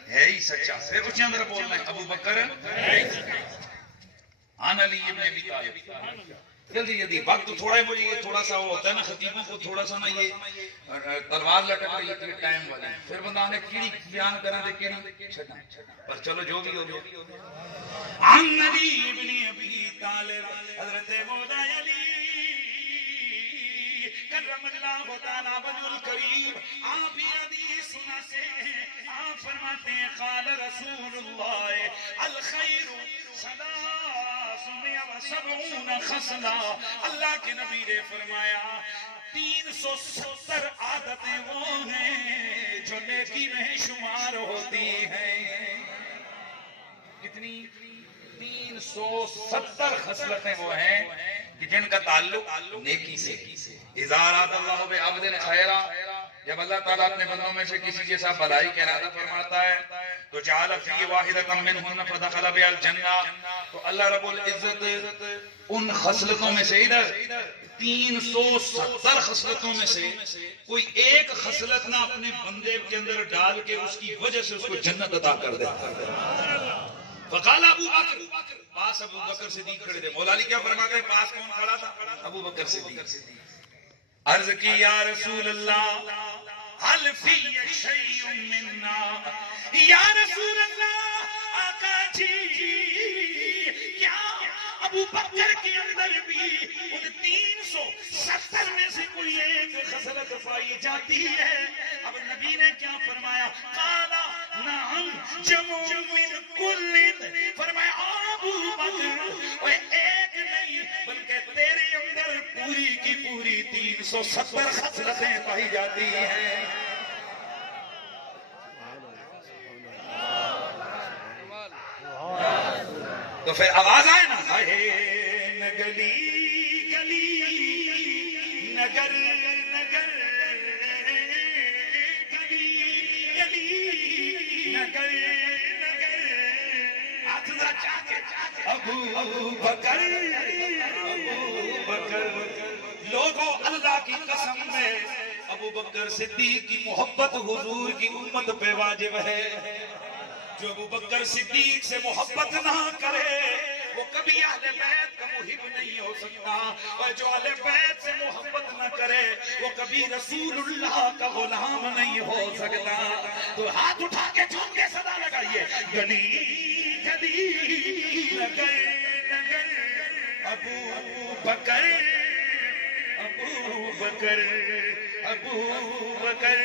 ہے ہی سچا. پھر اسی اندر بولنا ہے ابو بکر ہے ہی سچا. عن علی ابن ابی طالب. جلدی وقت تھوڑا ہے، مجھے یہ تھوڑا سا ہوتا ہے نا خطیبوں کو تھوڑا سا نا یہ تلوار لٹک رہی ہے ٹائم والی، پھر بندہ نے کیڑی بیان کرنا دے کیڑی چھٹا. پر چلو جو بھی ہو گیا. عن علی ابن ابی طالب، حضرت مولا علی کرم اللہ تعالی وجہ الکریم آپ یہ حدیث سناتے ہیں. آپ فرماتے ہیں قال رسول اللہ الخیر 300 70 خصلہ، اللہ کے نبی نے فرمایا 370 عادتیں وہ ہیں جو نیکی میں شمار ہوتی ہیں. کتنی؟ 370 خصلتیں وہ ہیں کہ جن کا تعلق نیکی سے. اذا اراد اللہ بعبد خیرا، جب اللہ تعالیٰ اپنے بندوں میں سے کسی کے ساتھ بھلائی کا ارادہ فرماتا ہے تو جعل فی واحدۃ منہن فدخل بها الجنہ، تو اللہ رب العزت ان خصلتوں میں سے، ادھر 370 خصلتوں میں سے کوئی ایک خصلت نہ اپنے بندے کے اندر ڈال کے اس کی وجہ سے اس کو جنت عطا کر دیتا ہے. فقال ابو بکر، پاس ابو بکر صدیق کھڑے تھے. مولا علی کیا فرماتے ہیں؟ پاس کون کھڑا تھا؟ ابو بکر صدیق. عرض کی یا رسول اللہ حل فی شیء منا، یا رسول اللہ آقا جی کیا ابو بکر کے اندر بھی ان 370 میں سے کوئی ایک خصلت پائی جاتی ہے؟ اب نبی نے کیا فرمایا؟ قالا نعم جمع من کل، فرمایا ابو بکر وہ ایک نہیں بلکہ تیرے اندر پوری کی پوری 370 خصلتیں پائی جاتی ہیں. تو پھر آواز آئے نا، نہ گلی گلی نگر نگر گلی گلی نگر نگر، ہاتھ ذرا چاہتے ابو بکر ابو بکر. لوگوں اللہ کی قسم میں ابو بکر صدیق کی محبت حضور کی امت پہ واجب ہے. جو ابو بکر صدیق سے محبت نہ کرے وہ کبھی اہل بیت کا محب نہیں ہو سکتا، اور جو اہل بیت سے محبت نہ کرے وہ کبھی رسول اللہ کا غلام نہیں ہو سکتا. تو ہاتھ اٹھا کے جھوم کے صدا لگائیے، گلی گلی نگر نگر ابو بکر ابو بکر ابو بکر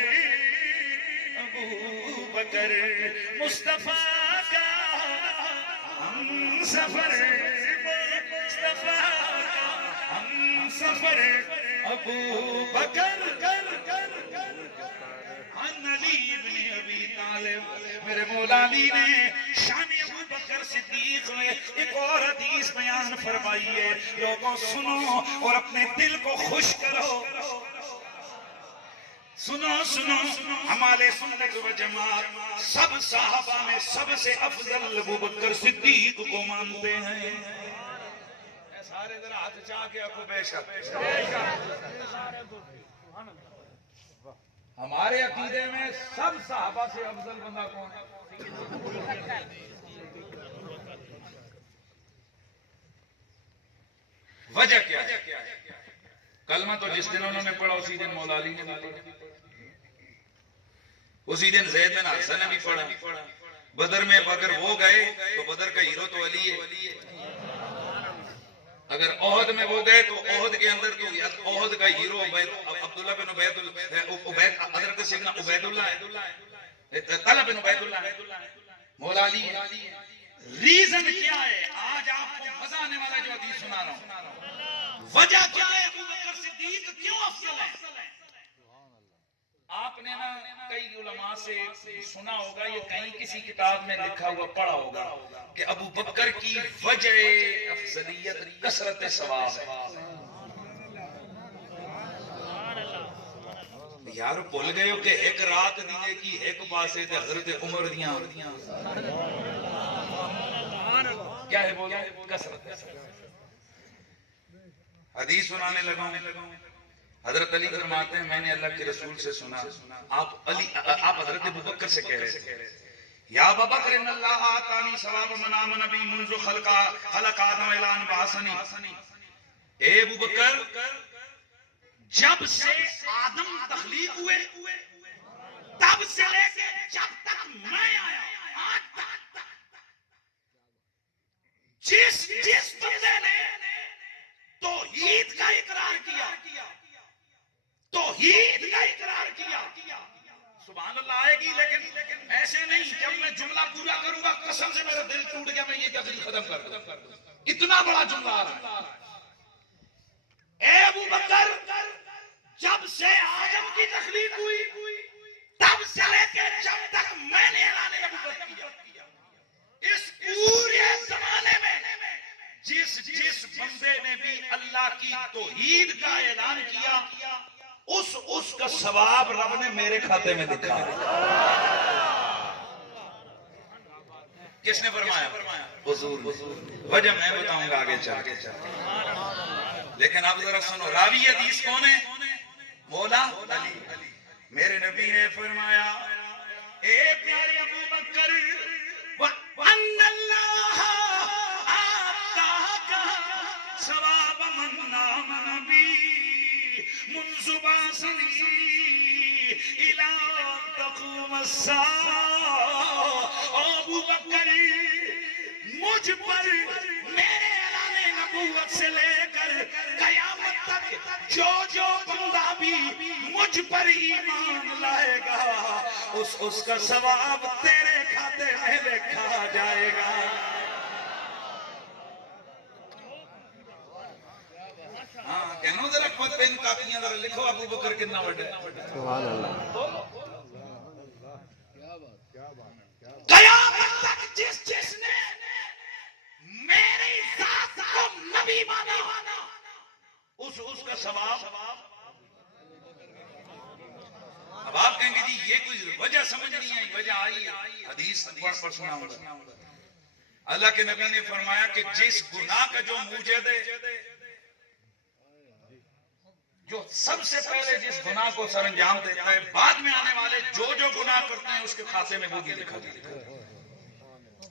ابو بکر مصطفیٰ کا ہم سفر، مصطفیٰ کا ہم سفر ابو بکر عن علی بن ابی طالب. میرے مولا علی نے شان ابو بکر صدیق میں ایک اور حدیث بیان فرمائی ہے. لوگوں سنو اور اپنے دل کو خوش کرو. سنو سنو، ہمارے سنت و جماعت سب صحابہ میں سب سے افضل ابو بکر صدیق کو مانتے ہیں. سارے ذرا ہاتھ چاہ کے آپ کو بے شک. ہمارے عقیدے میں سب صحابہ سے افضل بندہ کون ہے؟ وجہ کیا ہے؟ کلمہ تو جس دن انہوں نے پڑھا اسی دن مولا علی نے بھی پڑھا، اسی دن زید بن حارثہ نے بھی پڑھا. بدر میں اگر وہ گئے تو بدر کا ہیرو تو علی ہے. اگر احد میں وہ گئے تو احد کے اندر تو احد کا ہیرو عبداللہ بن عبید حضرت سیدنا عبید اللہ ہے، طلحہ بن عبید اللہ ہے، مولا علی ہے. ریزن کیا ہے؟ آج آپ کو مزہ آنے والا جو حدیث سنا رہا ہوں. وجہ کیا ہے ابو بکر صدیق کیوں افضل ہے؟ آپ نے نا کئی علماء سے سنا ہوگا، یہ کہیں کسی کتاب میں لکھا ہوا پڑھا ہوگا کہ ابو بکر کی وجہ افضلیت کثرت ثواب ہے. یار بھول گئے ہو کہ ایک رات دینے کی ایک پاسے تھے حضرت عمر دیاں کیا ہے بولو کثرت. حدیث سنانے لگا ہوں. حضرت علی فرماتے ہیں میں نے اللہ کے رسول سے سنا، آپ حضرت ابوبکر سے کہہ رہے تھے یا ابوبکر ان اللہ آتانی ثواب من آمن بی منذ خلق آدم الی ان بعثنی. اے ابوبکر جب سے آدم تخلیق ہوئے تب سے لے کے جب تک میں آیا آج تک جس بندے نے توحید کا اقرار کیا، توحید کا اقرار کیا، سبحان اللہ آئے گی لیکن اے ایسے نہیں جب میں جملہ پورا کروں گا قسم سے میرا دل ٹوٹ گیا میں یہ تقریر ختم کر دوں. اتنا بڑا جملہ آ رہا ہے. اے ابو بکر جب سے آدم کی تخلیق ہوئی تب سے لے کے جب تک میں نے اعلان نبوت کیا اس پورے زمانے میں جس بندے نے بھی اللہ کی توحید کا اعلان کیا اس کا ثواب رب نے میرے کھاتے میں دکھا. کس نے فرمایا؟ حضور. وجہ میں بتاؤں گا آگے چل کے. لیکن اب ذرا سنو راوی حدیث کون ہے؟ مولا علی. میرے نبی نے فرمایا اے پیارے ابو بکر وَأَنَّ اللَّهَ آتَاكَ ثواب من نام بی منذ بعثنی الی تقوم الساعة. ابو بکر مجھ پر میرے اعلان نبوت سے لے کر قیامت تک جو بندہ بھی مجھ پر ایمان لائے گا اس کا ثواب تیرے کھاتے میں لکھا جائے گا. ہاں کہنو ذرا خود پین کاپیاں ذرا لکھو ابو بکر کتنا بڑا ہے. سبحان اللہ. قیامت تک جس نے میری ذات کو نبی مانا اس کا ثواب. اب آپ کہیں گے جی یہ کوئی وجہ سمجھ نہیں آئی. وجہ آئی حدیث پر سناؤں گا. اللہ کے نبی نے فرمایا کہ جس گناہ کا جو موجد ہے جو سب سے پہلے جس گناہ کو سر انجام دیتا ہے بعد میں آنے والے جو گناہ کرتے ہیں اس کے خاتے میں وہ بھی لکھا جاتا ہے.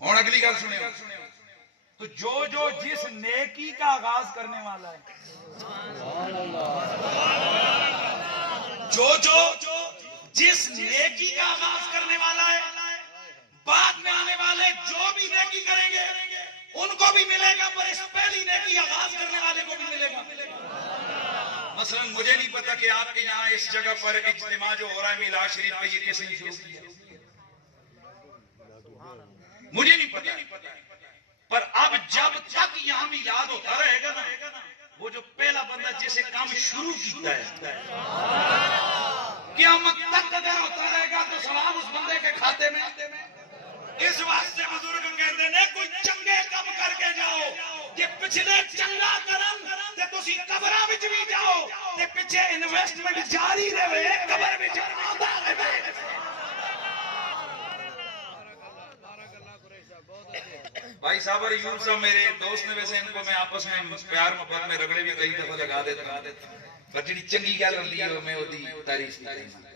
اور اگلی گل سنیں تو جو جس نیکی کا آغاز کرنے والا ہے جو جس نیکی کا آغاز کرنے والا ہے بعد میں آنے والے جو بھی نیکی کریں گے ان کو بھی ملے گا پر اس پہلی نیکی آغاز کرنے والے کو بھی ملے گا. مثلا مجھے نہیں پتا کہ آپ کے یہاں اس جگہ پر اجتماع جو ہو رہا ہے میلاد شریف پہ یہ کس نے شروع کیا مجھے نہیں پتا. پر اب جب تک یہاں میلاد ہوتا رہے گا نا وہ جو پہلا بندہ جسے کام شروع کیتا ہے قیامت تک اگر ہوتا رہے گا تو ثواب اس بندے کے کھاتے میں. اس واسطے بزرگ کہتے ہیں کوئی چنگے کم کر کے جاؤ کہ پچھلے چنگا کرم تے تسی قبراں وچ بھی جاؤ تے پیچھے انویسٹمنٹ جاری رہے قبر وچ آندا رہے. بھائی صاحب اور ایوب صاحب میرے دوست نے ویسے ان کو میں آپس میں پیار محبت میں رگڑے بھی کئی دفعہ لگا دیتا پر جڑی چنگی گل ہوندی ہے میں اودی تعریف کرنا.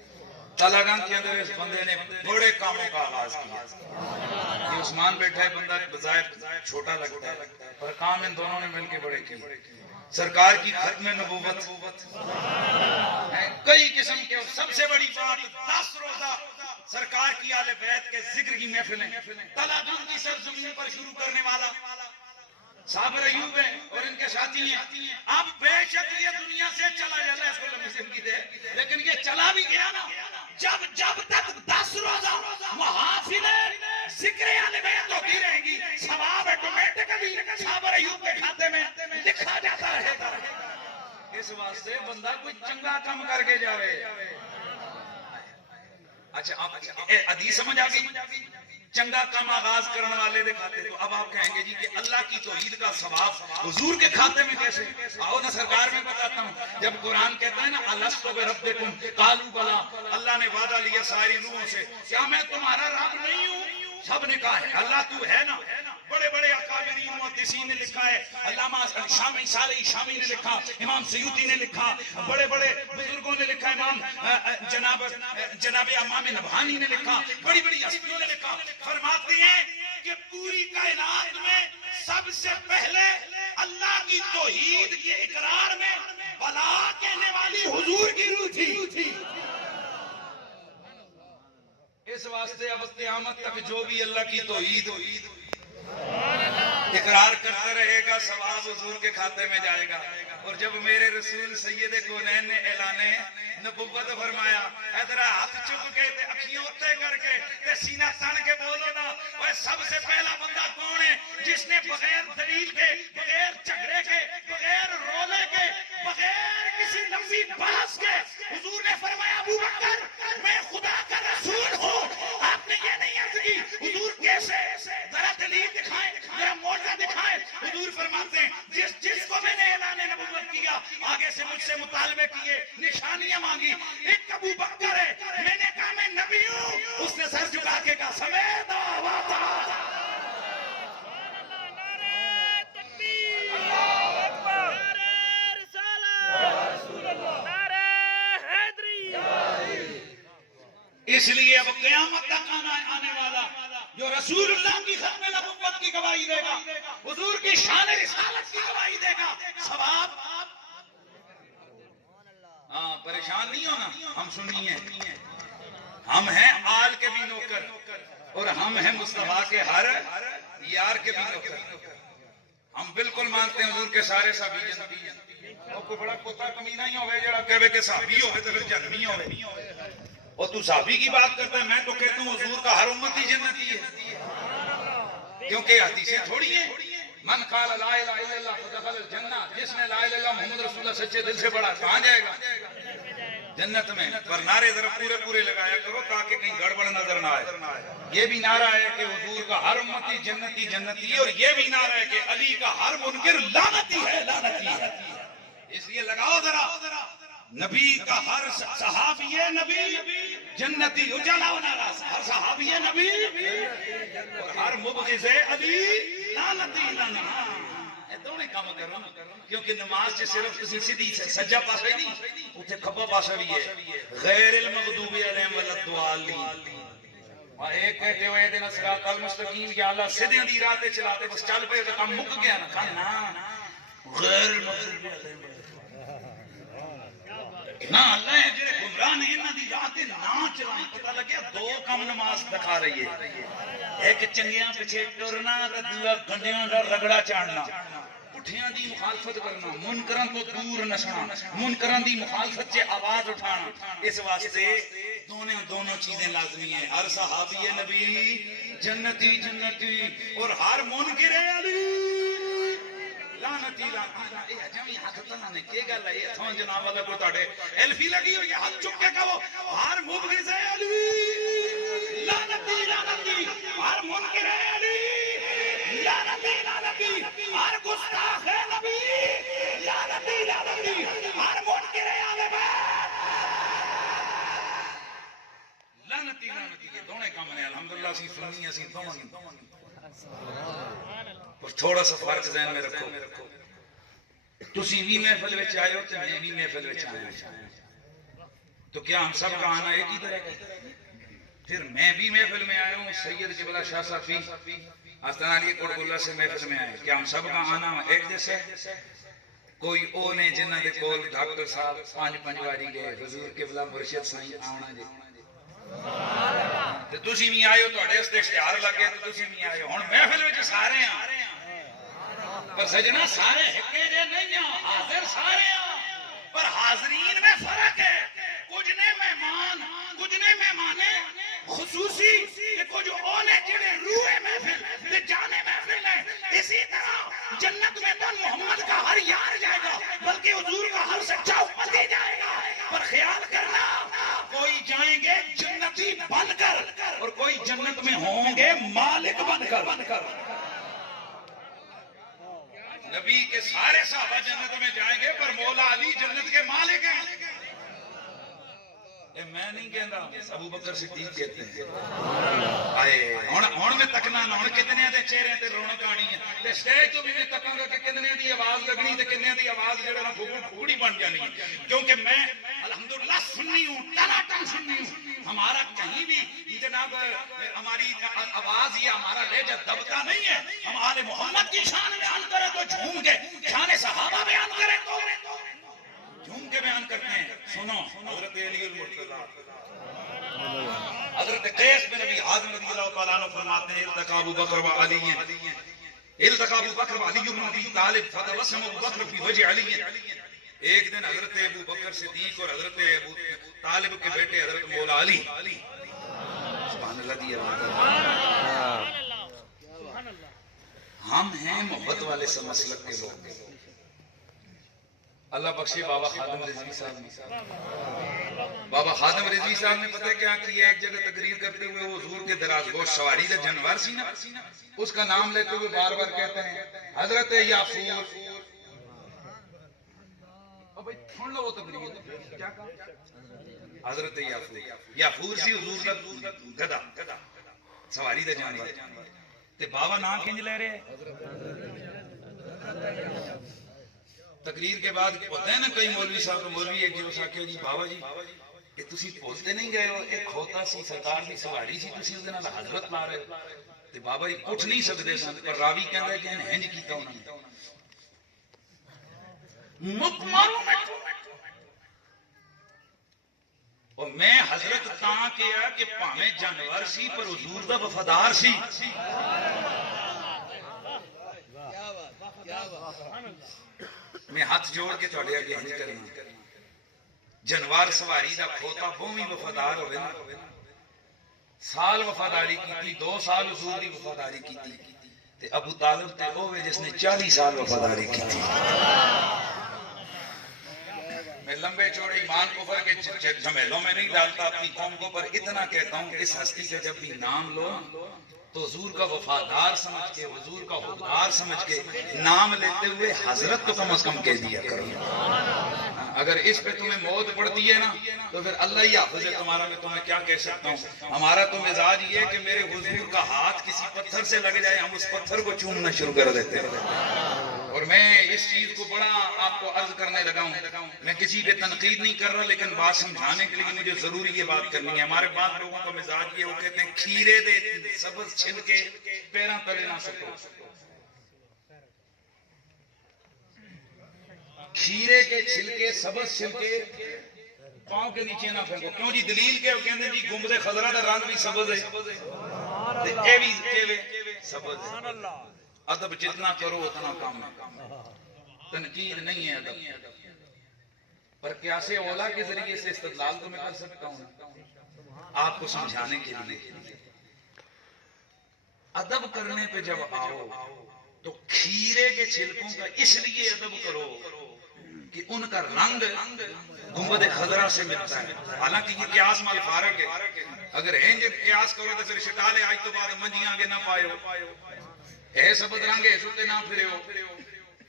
تالاگان کے اندر اس بندے نے بڑے کاموں کا آغاز کیا. یہ عثمان بیٹھا ہے بندہ بظاہر چھوٹا لگتا ہے پر کام ان دونوں نے مل کے بڑے کیے. سرکار کی ختم نبوت کئی قسم کے سب سے بڑی بات 10 روزہ سرکار کی آل بیت کے ذکر کی محفلیں تالاگان کی سرزمین پر شروع کرنے والا صابر ایوب ہے اور ان کے ساتھی ہیں. اب بے شک یہ دنیا سے چلا جاتا ہے اس کو لمبی زندگی دے لیکن یہ چلا بھی گیا نا جب تک 10 روزہ محافل ذکر آل بیت ہوتی رہیں گی ثواب آٹومیٹکلی صابر ایوب کے کھاتے میں لکھا جاتا رہے گا. اس واسطے بندہ کوئی چنگا کام کر کے جاوے. اچھا آپ حدیث سمجھ آ گئی چنگا کام آغاز کرنے والے دکھاتے تو اب آپ کہیں گے جی کہ اللہ کی توحید کا ثواب حضور کے کھاتے میں کیسے. آؤ نا سرکار میں بتاتا ہوں. جب قرآن کہتا ہے نا الستو بربکم قالوا بلا اللہ نے وعدہ لیا ساری روحوں سے کیا میں تمہارا رب نہیں ہوں. سب نے کہا ہے اللہ تو ہے نا. بڑے بڑے اکابرین محدثین نے لکھا ہے علامہ شامی صالح شامی نے لکھا امام سیوطی نے لکھا بڑے بڑے بزرگوں نے لکھا امام جناب امام نبہانی نے لکھا بڑی بڑی ہستیوں نے لکھا. فرماتے ہیں کہ پوری کائنات میں سب سے پہلے اللہ کی توحید کے اقرار میں بلا کہنے والی حضور کی روح تھی. اس واسطے اب قیامت تک جو بھی اللہ کی توحید اقرار کرتا رہے گا، ثواب حضور کے کھاتے میں جائے گا۔ اور جب میرے رسول سید کونین نے اعلان نبوت فرمایا، ادھر ہاتھ چک کے تے اکھیوں اتے کر کے تے سینہ تن کے بولو نا، وہ سب سے پہلا بندہ کون ہے جس نے بغیر دلیل کے، بغیر جھگڑے کے، بغیر رولے کے، بغیر کسی لمبی بحث کے حضور نے فرمایا ابو بکر میں خدا کا رسول ہوں۔ آپ نے یہ نہیں عرض کی حضور کیسے، ذرا دلیل دکھائیں، ذرا معجزہ دکھائیں۔ حضور فرماتے ہیں جس کو میں نے اعلان نبوت کیا، آگے سے مجھ سے مطالبے کیے، نشانیاں مانگی، ایک ابو بکر ہے، میں نے کہا میں نبی ہوں، اس نے سر جھکا کے کہا سمیت اس لیے اب قیامت تک آنے والا جو رسول اللہ کی ختم نبوت کی گواہی دے گا، حضور کی شان رسالت کی گواہی دے گا، ثواب۔ ہاں پریشان نہیں ہونا، ہم سنی ہیں، ہم ہیں آل کے بھی نوکر اور ہم ہیں مصطفیٰ کے ہر یار کے بھی نوکر۔ ہم بالکل مانتے ہیں حضور کے سارے صحابی جنتی ہیں، اور کوئی بڑا کتا کمینہ ہی ہوئے جڑا کہے کہ صحابی ہوئے تو پھر جنمی ہوئے، اور تو صحابی کی بات کرتا ہے، میں تو کہتا ہوں حضور کا ہر امتی جنتی ہے، کیونکہ حدیثیں تھوڑی ہیں۔ من قال لا الہ الا اللہ فدخل الجنہ، جس نے لا الہ الا اللہ محمد رسول اللہ سچے دل سے پڑھا کہاں جائے گا؟ جنت میں۔ پر نعرے ذرا پورے پورے لگایا کرو تاکہ کہیں گڑبڑ نظر نہ آئے۔ یہ بھی نعرہ ہے کہ حضور کا ہر امتی جنتی جنتی ہے، اور یہ بھی نعرہ ہے کہ علی کا ہر منکر لعنتی ہے لعنتی ہے۔ اس لیے لگاؤ ذرا، نبی کا ہر صحابی نبی جنتی، اجالا نعرہ، ہر صحابی نبی اور ہر مبغض علی لعنتی لعنتی۔ دونوں کام کرو، کیونکہ نماز سے صرف کسی سیدھی سجا پاسے نہیں، اتنے کھبا پاسا بھی ہے، غیر المغضوب علیہم ولا الضالین۔ اور ایک کہتے ہوئے اہدنا الصراط المستقیم، یا اللہ سیدھے دی راہ تے چلاتے، بس چل پے تو کام مک گیا نا، کھانا غیر المغضوب علیہم نا، اللہ ہے جڑے گمراہ نے انہاں دی راہ تے نہ چلائیں۔ پتہ لگیا دو کام نماز دکھا رہی ہے، ایک چنگیاں پیچھے ٹرنا تے دوسرا گندیاں دا رگڑا چاڑنا، پٹھیاں دی مخالفت کرنا، منکراں تو دور نسنا، منکراں دی مخالفت سے آواز اٹھانا۔ اس واسطے دونوں چیزیں لازمی ہیں، ہر صحابی نبی جنتی جنتی اور ہر منکر علی لعنتی لعنتی۔ اے جمی ہاتھ تنا نے کی گل ہے، تھوں جناب اللہ کو تاڑے ایلفی لگی ہوئی ہے، ہاتھ چک کے کہو ہر مبغض علی لعنتی لعنتی، ہر منکر علی لعنتی لعنتی، ہر گستاخ نبی لعنتی لعنتی، ہر منکر اہل بیت لعنتی لعنتی۔ یہ دونوں کام نے الحمدللہ اسی سنی اسی دونوں۔ اور تھوڑا سا فرق ذہن میں رکھو، تسی بھی محفل وچ آئے ہو تے میں بھی محفل وچ آیا ہوں، تو کیا ہم سب کا آنا ایک ہی طرح کا؟ پھر میں بھی محفل میں آیا ہوں، سید قبلہ شاہ صافی آستان علی کوٹبلہ سے محفل میں آئے، کیا ہم سب کا آنا ایک جیسے؟ کوئی او نے جنہ دے کول ڈاکٹر صاحب پانچ واری گئے، حضور قبلہ مرشد سائیں آونا دے تو تسی بھی آئے ہو، تو اڑے اس تے اشتہار لگے تو تسی بھی آئے ہو۔ ہن محفل وچ سارے ہیں، پر سجنا سارے ہکے جے نہیں ہیں، حاضر سارے ہیں، پر حاضرین میں فرق ہے، کچھ نے مہمان، کچھ نے مہمانے خصوصی، کہ کچھ اونے جڑے روح محفل تے جانے محفل ہے۔ اسی طرح جنت میں تو محمد کا ہر یار جائے گا، بلکہ حضور کا ہر سچا امتی جائے گا، پر خیال کرنا کوئی جائیں گے جنتی بن کر اور کوئی جنت میں ہوں گے مالک بن کر۔ نبی کے سارے صحابہ جنت میں جائیں گے، پر مولا علی جنت کے مالک ہیں۔ میں نہیں کہندا، ابو بکر صدیق کہتے ہیں۔ آئے ہن میں تکنا نہ، ہن کتنے دے چہرے تے رونق آنی ہے، تے سٹیج تو بھی میں تکاں گا کہ کتنے دی آواز لگنی تے کتنے دی آواز جڑا نا پھوڑی بن جانی ہے، کیونکہ میں الحمدللہ سنی ہوں، ٹناٹن سنی ہوں۔ ہمارا کہیں بھی جناب ہماری آواز یا ہمارا لہجہ دبتا نہیں ہے۔ ہم آل محمد کی شان بیان کریں تو جھوم کے، شان صحابہ بیان کریں تو جھوم کے بیان کرتے ہیں۔ سنو حضرت علی المرتضیٰ حضرت قیس بن ابی حازم رضی اللہ تعالیٰ عنہ فرماتے ہیں التقى ابو بکر و علی التقى ابو بکر و علی بن ابی طالب فتبسم ابو بکر فی وجه علی. ایک دن حضرت ابو بکر صدیق اور حضرت ابو طالب کے بیٹے حضرت مولا علی سبحان اللہ دی آواز. ہم ہیں محبت والے سے مسلک کے لوگ. اللہ بخشے بابا خادم رضوی صاحب نے بابا خادم رضوی صاحب نے پتہ کیا کیا؟ ایک جگہ تقریر کرتے ہوئے وہ حضور کے دراز گوش سواری دا جانور سی نا، اس کا نام لیتے ہوئے بار بار کہتے ہیں حضرت یافور. سن لو وہ تقریر کیا کہا؟ حضرت یافور سی حضور دا گدا سواری دا جانور. تے بابا نام کنج لے رہے ہیں؟ تقریر کے بعد ہوتا ہے نا کئی مولوی صاحب کو مولوی ایک جو ساکھے جی بابا جی کہ تسی بولتے نہیں گئے ہو ایک کھوتا سی سرکار دی سواری سی تسی اس دے نال حضرت لا رہے تے بابا جی اٹھ نہیں سکدے سن پر راوی کہندا ہے کہ انج کیتا انہاں نے مک مارو میں اور میں حضرت تاں کیا کہ پاویں جانور سی پر حضور دا وفادار سی. میں ہاتھ جوڑ کے تھوڑے اگے ہنج کرنا جنوار سواری دا کھوتا بہویں وفادار ہوئے نا سال وفاداری کی 2 سال حضور دی وفاداری کی تے ابو طالب تے ہوئے جس نے 40 سال وفاداری کی تھی. میں لمبے چوڑے ایمان کفر کے جھمیلوں میں نہیں ڈالتا اپنی قوم کو پر اتنا کہتا ہوں اس ہستی کا جب بھی نام لو تو حضور کا وفادار سمجھ کے حضور کا حقدار سمجھ کے نام لیتے ہوئے حضرت تو کم از کم کہہ دیا کرو. اگر اس پہ تمہیں موت پڑتی ہے نا تو پھر اللہ ہی حافظ ہے تمہارا. میں تمہیں کیا کہہ سکتا ہوں؟ ہمارا تو مزاج یہ ہے کہ میرے حضور کا ہاتھ کسی پتھر سے لگ جائے ہم اس پتھر کو چومنا شروع کر دیتے ہیں. اور میں اس چیز کو بڑا آپ کو عرض کرنے لگا ہوں میں کسی پہ تنقید نہیں کر رہا لیکن بات سمجھانے کے لیے مجھے ضروری یہ بات کرنی ہے. ہمارے بعض لوگوں کا مزاج یہ وہ کہتے ہیں کھیرے دے سبز چھل کے پیراں تلے نہ سکو. کھیرے کے چھلکے سبز چھلکے پاؤں کے نیچے نہ پھینکو. کیوں جی دلیل کے کہندے جی گنبد خضرا دا رنگ بھی سبز ہے تے اے بھی سبز ہے. ادب جتنا کرو اتنا کام ہے. تنقید نہیں ہے ادب پر قیاس اولا کے ذریعے سے استدلال تو میں کر سکتا ہوں آپ کو سمجھانے کے لیے. ادب کرنے پہ جب آؤ تو کھیرے کے چھلکوں کا اس لیے ادب کرو کہ ان کا رنگ گنبد خضرا سے ملتا ہے. حالانکہ یہ قیاس مال فارق ہے. اگر انج قیاس کرو تو پھر شٹالے آج تو بعد منجیاں آگے نہ پائے اے سبد رنگ ہے سوتے نہ پھرے ہو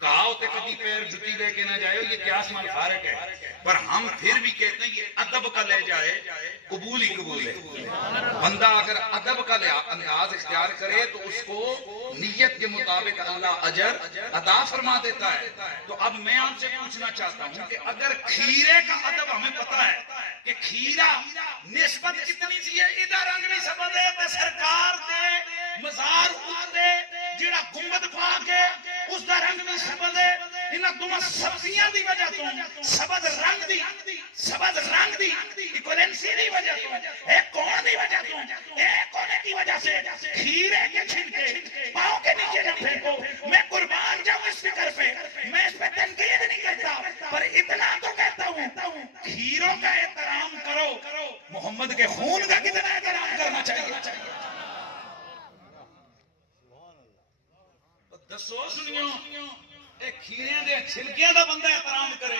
کہا ہوتے کبھی پیر جتی لے کے نہ جائے. یہ قیاس مال فارق ہے پر ہم پھر بھی کہتے ہیں یہ ادب کا لے جائے قبول ہی قبول ہے. بندہ اگر ادب کا انداز اختیار کرے تو اس کو نیت کے مطابق اللہ اجر عطا فرما دیتا ہے. تو اب میں آپ سے پوچھنا چاہتا ہوں کہ اگر کھیرے کا ادب ہمیں پتا ہے کہ کھیرا نسبت کتنی سی ہے ادھر رنگ بھی سبد ہے تے سرکار دے مزار اتے جڑا گنبد پا کے اس دا رنگ بھی سبد ہے. انہاں دوواں سبزیاں دی وجہ تو سبد رنگ دی ایکویلنسی دی وجہ تو ایک کون دی وجہ تو ایک کونے کی وجہ سے کھیرے کے چھلکے پاؤں کے نیچے نہ پھینکو. میں قربان جاؤں اس فکر پہ میں اس پہ تنقید نہیں کرتا پر اتنا تو کہتا ہوں کھیروں کا احترام کرو. محمد کے خون کا کتنا احترام کرنا چاہیے. دسو سنیو اے کھیرے دے چھلکیاں دا بندہ احترام کرے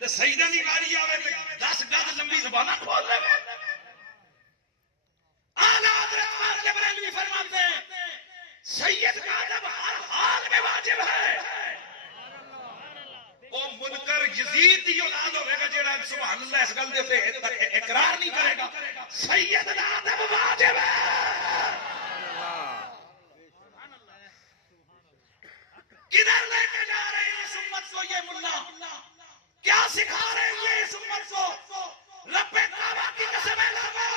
تے سیدہ دی واری آوے تے 10 گز لمبی زباناں کھول لے. اعلیٰ حضرت خواجہ بریلوی فرماتے ہیں سید کا ادب ہر حال میں واجب ہے. او منکر یزید دی اولاد ہوے گا جیڑا سبحان اللہ اس گل دے تے اقرار نہیں کرے گا. سید دا ادب واجب ہے. کدھر لے کے جا رہے ہیں اس امت کو یہ ملا؟ کیا سکھا رہے ہیں یہ اس امت کو؟ رب کعبہ کی قسم ہے لوگو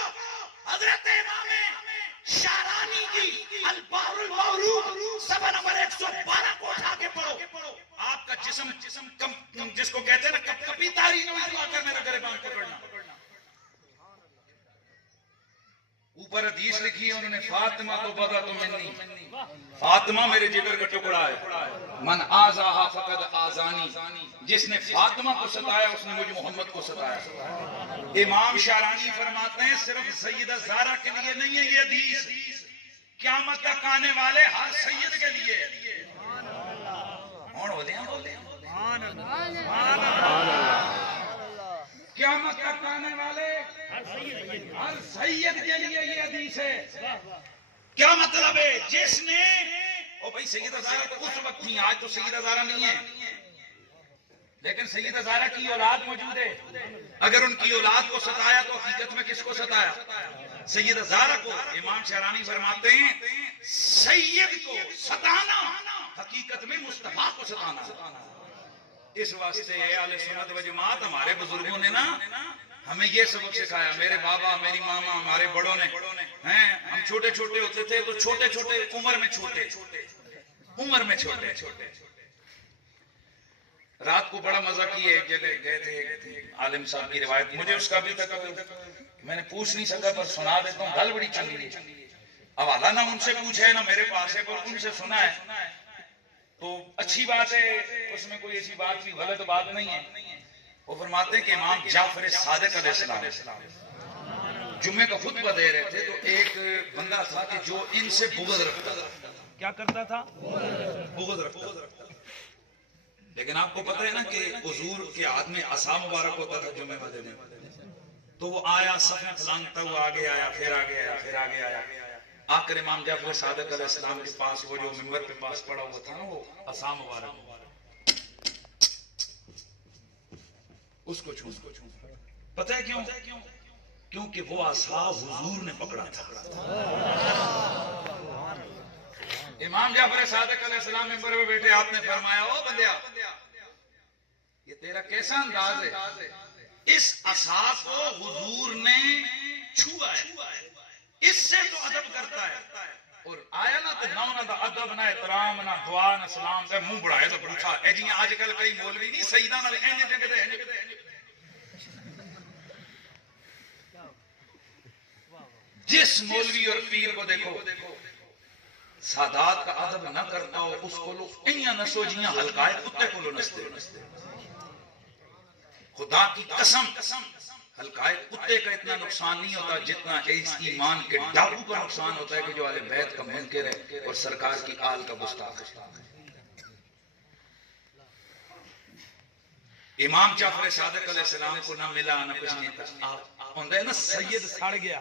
حضرت امام شارانی کی البحر المعروف صفحہ نمبر 112 کو اٹھا کے پڑھو. آپ کا جسم جس کو کہتے ہیں نا کپ کپی تاری نہ دعا کرنے نہ کرے بان پکڑنا. اوپر حدیث لکھی ہے انہوں نے، فاطمہ تو بدا تو منی، فاطمہ میرے جگر کا ٹکڑا ہے، من آزاہا فقد آزانی، جس نے فاطمہ کو ستایا اس نے مجھے محمد کو ستایا۔ امام شارانی فرماتے ہیں صرف سیدہ زہرا کے لیے نہیں ہے یہ حدیث، قیامت تک آنے والے ہر سید کے لیے۔ کون ہوتے ہیں بولتے ہیں؟ قیامت تک آنے والے ہر سید کے لیے یہ حدیث ہے۔ کیا مطلب ہے؟ جس نے او بھائی سیدہ زہرا تو اس وقت تھی، آج تو سیدہ زہرا نہیں ہے، لیکن سیدہ زہرا کی اولاد موجود ہے۔ اگر ان کی اولاد کو ستایا تو حقیقت میں کس کو ستایا؟ سیدہ زہرا کو۔ امام شہرانی فرماتے ہیں سید کو ستانا حقیقت میں مصطفیٰ کو ستانا۔ اس واسطے اہل سنت و جماعت ہمارے بزرگوں نے نا ہمیں یہ سبق سکھایا، میرے بابا میری ماما ہمارے بڑوں نے ہیں، ہم چھوٹے چھوٹے ہوتے تھے تو چھوٹے چھوٹے عمر میں چھوٹے رات کو بڑا مزہ کیا، ایک جگہ گئے تھے، عالم صاحب کی روایت مجھے اس کا بھی تک میں نے پوچھ نہیں سکا پر سنا دیتا ہوں، گل بڑی چنگی ہے۔ حوالہ نہ ان سے پوچھے نہ میرے پاس ہے، پر ان سے سنا ہے تو اچھی بات ہے، اس میں کوئی ایسی بات بھی غلط بات نہیں ہے۔ وہ فرماتے ہیں کہ امام جعفر صادق علیہ السلام جمعے کا خطبہ دے رہے تھے تو ایک بندہ تھا کہ جو ان سے بغض رکھتا تھا۔ کیا کرتا تھا؟ بغض رکھتا تھا۔ لیکن آپ کو پتہ ہے نا کہ حضور کے ہاتھ میں عصا مبارک ہوتا تھا جمعے والے دن، تو وہ آیا صف میں پھلانگتا ہوا آگے آیا، پھر آگے آیا، پھر آگے آیا، آ کر امام جعفر صادق علیہ السلام کے پاس وہ جو منبر کے پاس پڑا ہوا تھا نا وہ عصا مبارک اس کو چھو، پتہ ہے کیوں؟ کیونکہ وہ عصا حضور نے پکڑا تھا۔ امام جعفر صادق علیہ السلام منبر پہ بیٹھے، آپ نے فرمایا او بندیا یہ تیرا کیسا انداز ہے، اس عصا کو حضور نے چھوا ہے، اس سے تو ادب کرتا ہے، اور آیا نا تو نہ دا ادب نہ احترام نہ دعا نہ سلام سے منہ بڑھائے تو پوچھا اے جی آج کل کئی مولوی نہیں سیدہ نال اینج جگدے ہیں۔ جس مولوی اور پیر کو دیکھو سادات کا ادب نہ کرتا ہو اس کو لوگ انیاں نسو جیاں ہلکائے کتے کو لو نستے۔ خدا کی قسم ہلکائے کتے کا اتنا نقصان نہیں ہوتا جتنا اس ایمان کے ڈاکو کا نقصان ہوتا ہے کہ جو اہل بیت کا منکر ہے اور سرکار کی آل کا گستاخ ہے۔ امام جعفر صادق علیہ السلام کو نہ ملا نہ کچھ نہیں تھا، آپ ہوندے نا سید سڑ گیا،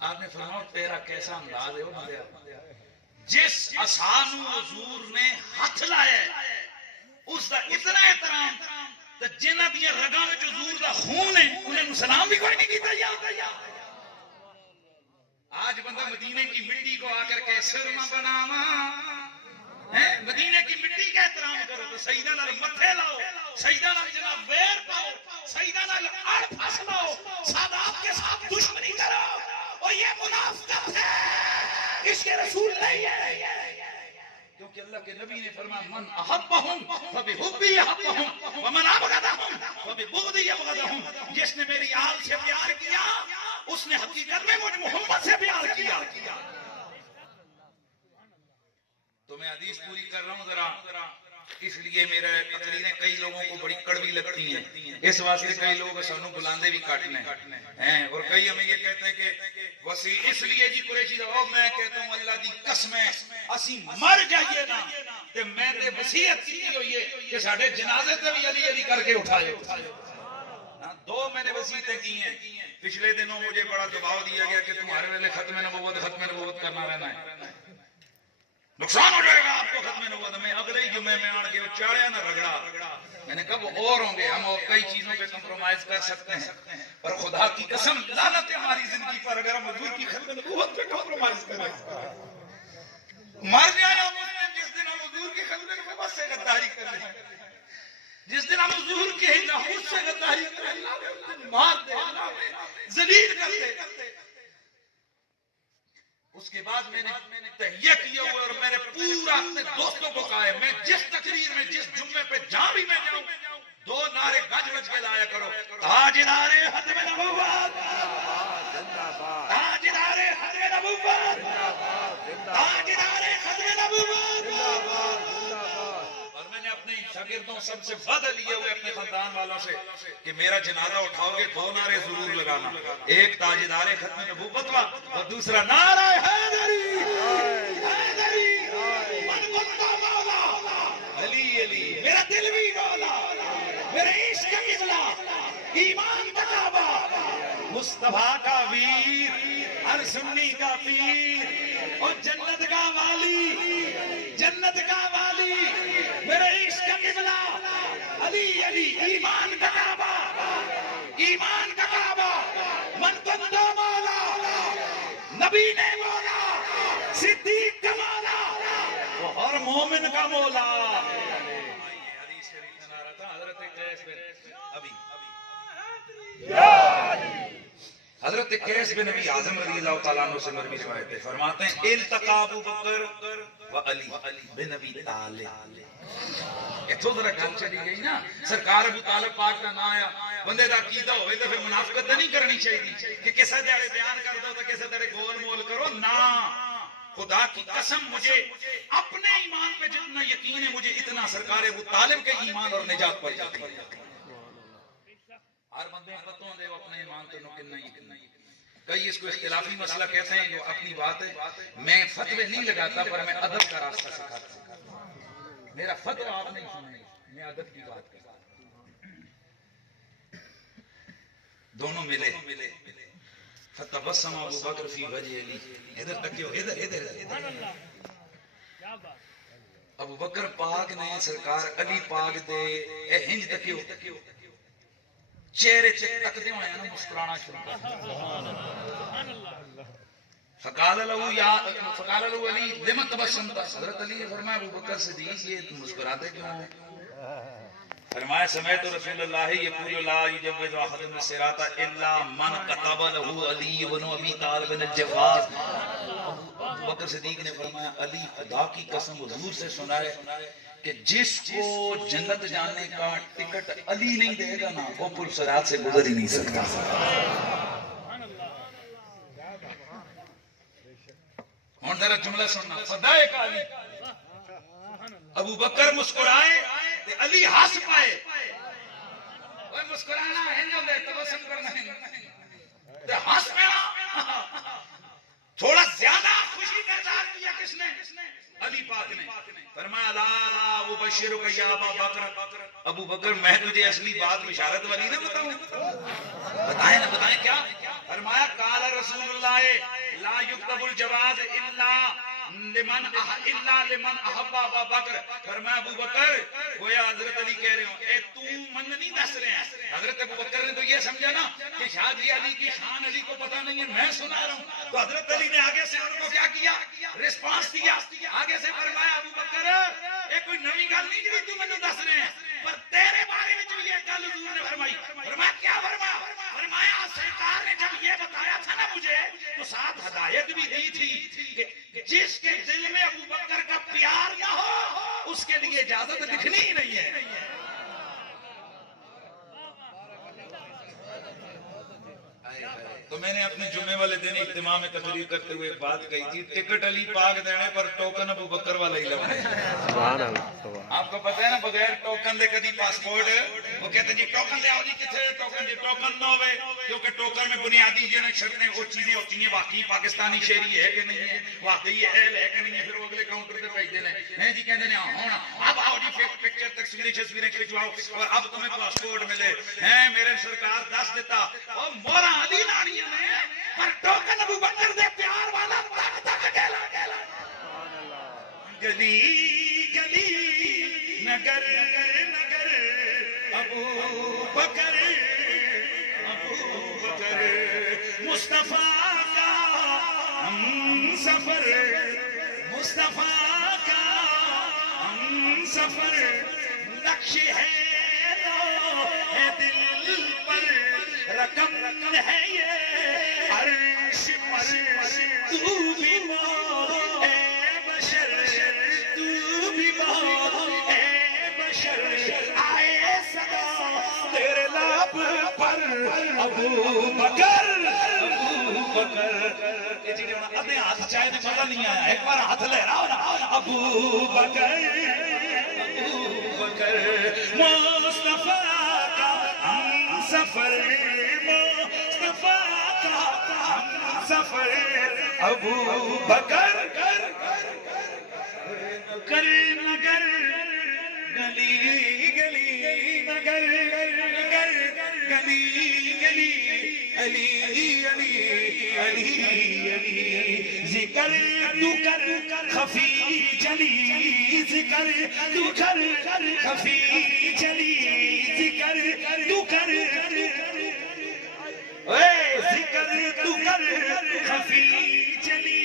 آپ نے فرمایا تیرا کیسا انداز ہے وہ بندیا، جس عصا نو حضور نے ہاتھ لایا اس دا اتنا احترام تے جنہاں دی رگاں وچ حضور دا خون ہے انہاں سلام بھی کوئی نہیں کیتا یا آج بندہ مدینے کی مٹی کو آ کر کے سرما بناواں، مدینے کی مٹی کا احترام کرو تو سیدہ نال متھے لاؤ، سیدہ نال جناب ویر پاؤ، سیدہ نال اڑ پھس لاؤ، سادات کے ساتھ دشمنی کرو، اور یہ منافقت ہے، اس کے رسول نہیں ہے۔ کیونکہ اللہ کے نبی نے فرمایا من احبہم فبحبی احبہم ومن ابغضہم فببغضی ابغضہم، جس نے میری آل سے پیار کیا اس نے حقیقت میں مجھ محمد سے پیار کیا۔ تو میں حدیث پوری کر رہا ہوں ذرا، اس لیے میرا تقریریں کئی لوگوں کو بڑی کڑوی لگتی ہیں، اس واسطے کئی لوگ سانو بلاندے بھی کٹنے ہیں، اور کئی ہمیں یہ کہتے ہیں کہ وسیع اس لیے جی قریشی دا میں کہتا ہوں اللہ دی قسم ہے اسی مر جائیے نا تے میں تے وصیت کی ہوئی ہے کہ ساڈے جنازے تے بھی علی علی کر کے اٹھائے۔ دو میں نے وصیتیں کی ہیں، پچھلے دنوں مجھے بڑا دباؤ دیا گیا کہ تمہارے ویلے ختم نبوت کرنا رہنا ہے، نقصان ہو جائے گا آپ کو ختم نبوت میں، اگلے ہی جمعے میں آن کے وہ چاڑیا نہ رگڑا۔ میں نے کہا وہ اور ہوں گے، ہم اور کئی چیزوں پہ کمپرومائز کر سکتے ہیں، پر خدا کی قسم لعنت ہے ہماری زندگی پر اگر ہم حضور کی ختم نبوت پہ کمپرومائز کریں۔ مر جانا مسلم جس دن ہم حضور کی ختم نبوت سے غداری کریں، جس دن ہم حضور کی ناموس سے غداری کریں، اللہ نے مار دے، اللہ نے ذلیل کر دے۔ اس کے بعد میں نے تہیہ کیا ہوا اور میں نے پورا اپنے دوستوں کو کہا ہے میں جس تقریر میں جس جمعے پہ جہاں بھی میں جاؤں 2 نعرے گج بج کے لایا کرو، تاجدار ختم نبوت تاجدار ختم نبوت، تاجدار ختم نبوت. اور میں نے اپنے شاگردوں سب سے وعدہ لیے ہوئے اپنے خاندان والوں سے کہ میرا جنازہ اٹھاؤ گے 2 نعرے ضرور لگانا، ایک تاجدار ختم نبوت کا اور دوسرا نعرہ حیدری حیدری من بندہ مولا علی علی. میرا دل بھی مولا، میرے عشق کا قبلہ، ایمان کا کعبہ، مصطفیٰ کا ویر، ہر سنی کا پیر اور جنت کا والی، جنت کا والی، میرے عشق کا قبلہ علی علی. ایمان کا کعبہ، ایمان کا کعبہ، من بندہ مولا، نبی نے مولا، صدیق کا مولا اور مومن کا مولا. حضرت قیس بن نبی اعظم رضی اللہ تعالیٰ عنہ سے مروی روایت ہے، فرماتے ہیں التقى ابو بکر و علی بن ابی طالب. اتھو ذرا گل چلی گئی نا، سرکار ابو طالب پاک کا نام آیا، بندے دا عقیدہ ہوئے تو پھر منافقت نہیں کرنی چاہیے کہ کسے دڑے بیان کر دو تو کسے دڑے گول مول کرو نا. خدا کی قسم مجھے اپنے ایمان پہ جتنا یقین ہے، مجھے اتنا سرکار ابو طالب کے ایمان اور نجات پر یقین ہے. ہر بندے پتوں دے وہ اپنے ایمان تو نکلنا ہی کرنا ہی. کئی اس کو اختلافی مسئلہ کہتے ہیں، جو اپنی بات ہے. میں فتوے نہیں لگاتا پر میں ادب کا راستہ سکھاتا ہوں. میرا فتوہ آپ نہیں سنیں گے، میں ادب کی بات کرتا ہوں. دونوں ملے، فتبسم ابو بکر فی وجہ علی. ادھر تکیو، ادھر ادھر ادھر. ابو بکر پاک نے سرکار علی پاک دے اے ہنج تکیو، چہرے تکتے ہوئے نا مسکرانا شروع کر. فقال له علی لم تبسمت. حضرت علی نے فرمایا ابو بکر صدیق یہ تم مسکراتے کیوں؟ فرمایا سمعت رسول اللہ یقول لا یجوز احد الصراط الا من كتب له علی بن ابی طالب الجواز. ابو بکر صدیق نے فرمایا علی خدا کی قسم حضور سے سنا ہے کہ جس کو جنت جانے کا ٹکٹ علی نہیں دے گا نا وہ پل صراط سے گزر ہی نہیں سکتا. اور ذرا جملہ سننا، فدائے کا علی. ابو بکر مسکرائے علی ہنس پائے. وہ مسکرانا ہے نہ دے تبسم کرنا ہے تے ہنس پیا. تھوڑا زیادہ خوشی کا اظہار کیا کس نے؟ علی پاک نے. فرمایا لا ابشرک یا ابا بکر. ابو بکر میں تجھے اصلی بات بشارت والی نہ بتاؤں؟ بتائیں نہ بتائیں کیا؟ فرمایا قال رسول اللہ لا یکتب الجواز الا لمن احب ابا بکر. فرمایا ابو بکر گویا حضرت علی کہہ رہے ہوں اے تو من نہیں دس رہے ہیں. حضرت ابو بکر نے تو یہ سمجھا نا کہ شاید یہ علی کی شان علی کو پتہ نہیں ہے، میں سنا رہا ہوں. تو حضرت علی نے آگے سے ان کو کیا کیا؟ ریسپانس دیا. آگے سے فرمایا ابو بکر یہ کوئی نئی گل نہیں جی تو مجھے دس رہے ہیں، پر تیرے بارے میں جو یہ گل حضور نے فرمائی. فرمایا کیا فرمایا؟ فرمایا سرکار نے جب یہ بتایا تھا نا مجھے تو ساتھ ہدایت بھی دی تھی کہ جس کے دل میں ابو بکر کا پیار نہ ہو اس کے لیے اجازت لکھنی ہی نہیں ہے. تو میں نے اپنے جمعے والے دن اجتماع میں تقریر کرتے ہوئے ایک بات کہی تھی، ٹکٹ علی پاک دینے پر ٹوکن ابو بکر والا ہی لگنے. آپ کو پتہ ہے نا بغیر ٹوکن دے کدی پاسپورٹ وہ کہتے ہیں جی ٹوکن لے آؤ جی کتنے ٹوکن. جی ٹوکن نہ ہوئے کیونکہ ٹوکن میں بنیادی جو شرطیں وہ چیزیں ہوتی ہیں واقعی پاکستانی شہری ہے کہ نہیں ہے، واقعی اہل ہے کہ نہیں ہے، پھر وہ اگلے کاؤنٹر پہ بھیج دینے ہیں جی کہتے ہیں ہاں اب آؤ جی پکچر تصویریں کھنچواؤ اور اب تمہیں پاسپورٹ ملے ہیں. میرے سرکار دس دیتا اور مولا علی نانی پر ٹوکن ابو بکر دے پیار والا تک تک گلا گلا. گلی گلی نگر نگر ابو بکر مصطفیٰ کا ہم سفر، مصطفیٰ کا ہم سفر. نقش ہے دل پر رقم ہے یہ عرش پر. تو بھی ماں اے بشر، تو بھی ماں اے بشر. آئے صدا تیرے لب پر ابو بکر. بکر یہ جی ادھے ہاتھ چاہے تو مزہ نہیں آیا ایک بار ہاتھ لے رہا ہونا ابو بکر مصطفیٰ کا ہم سفر مصطفیٰ کا ہم سفر ابو بکر کر مگر گلی گلی مگر گلی گلی علی علی علی علی ذکر تو کر خفی جلی ذکر تو کر خفی جلی ذکر تو کر ذکر تو کر خفی جلی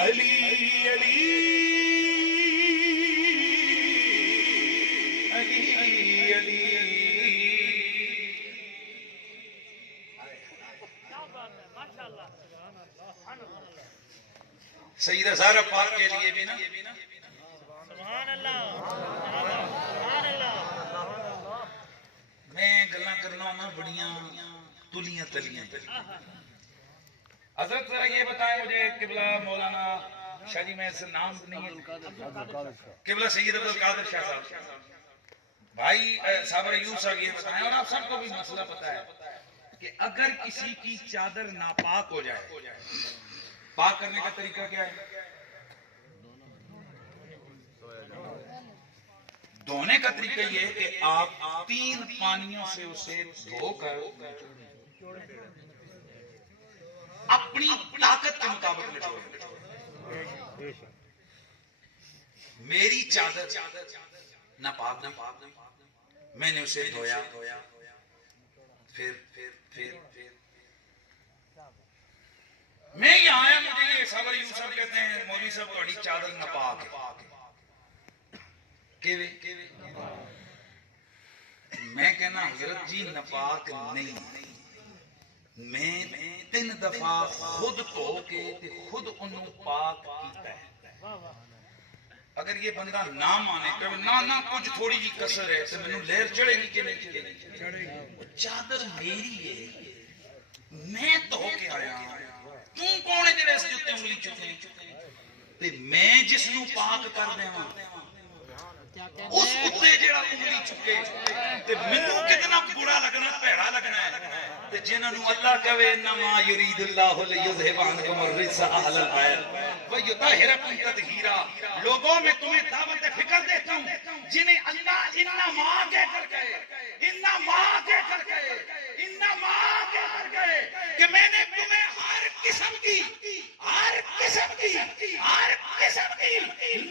علی علی سیدہ زہرا پاک کے لیے بھی نا سبحان اللہ سبحان اللہ میں گلاں کرنا نا بڑیاں تلیاں تلیاں حضرت ذرا یہ بتائیں مجھے قبلہ مولانا شاہ جی میں اس نام نہیں ہے قبلہ سید عبد القادر شاہ صاحب بھائی صابر ایوب صاحب یہ بتائیں اور آپ سب کو بھی مسئلہ پتا ہے کہ اگر کسی کی چادر ناپاک ہو جائے پاک کرنے کا طریقہ کیا ہے دھونے کا طریقہ یہ ہے کہ آپ 3 پانیوں سے اسے دھو کر اپنی طاقت کے مطابق نچوڑیں میری چادر ناپاک میں نے اسے دھویا پھر میں یہاں آیا مجھے یہ صابر ایوب صاحب کہتے ہیں مولوی صاحب تہاڈی چادر ناپاک ہے میں کہنا حضرت جی ناپاک نہیں میں 3 دفعہ خود دھو کے خود انہوں پاک کیتا ہے اگر یہ بندہ نہ مانے کہ نہ کچھ تھوڑی جی کسر ہے تو میں لہر چڑھے گی کہ نہیں چڑھے گی چادر میری ہے میں دھو کے آیا تو کون ہے جڑے اس کے اوپر انگلی چکے تے میں جس نو پاک کر دیواں اس اوپر جڑا انگلی چکے تے مینوں کتنا برا لگنا بھڑا لگنا ہے تے جنہاں نو اللہ کہے انما یرید اللہ لیذھب عنکم الرجس اہل البیت ویطہرکم تطہیرا لوگوں میں تمہیں دعوت فکر دیتا ہوں جنہیں اللہ انما کہہ کر کہے انما کہہ کر کہے انما کہہ کر کہے کہ میں نے تمہیں ہر قسم کی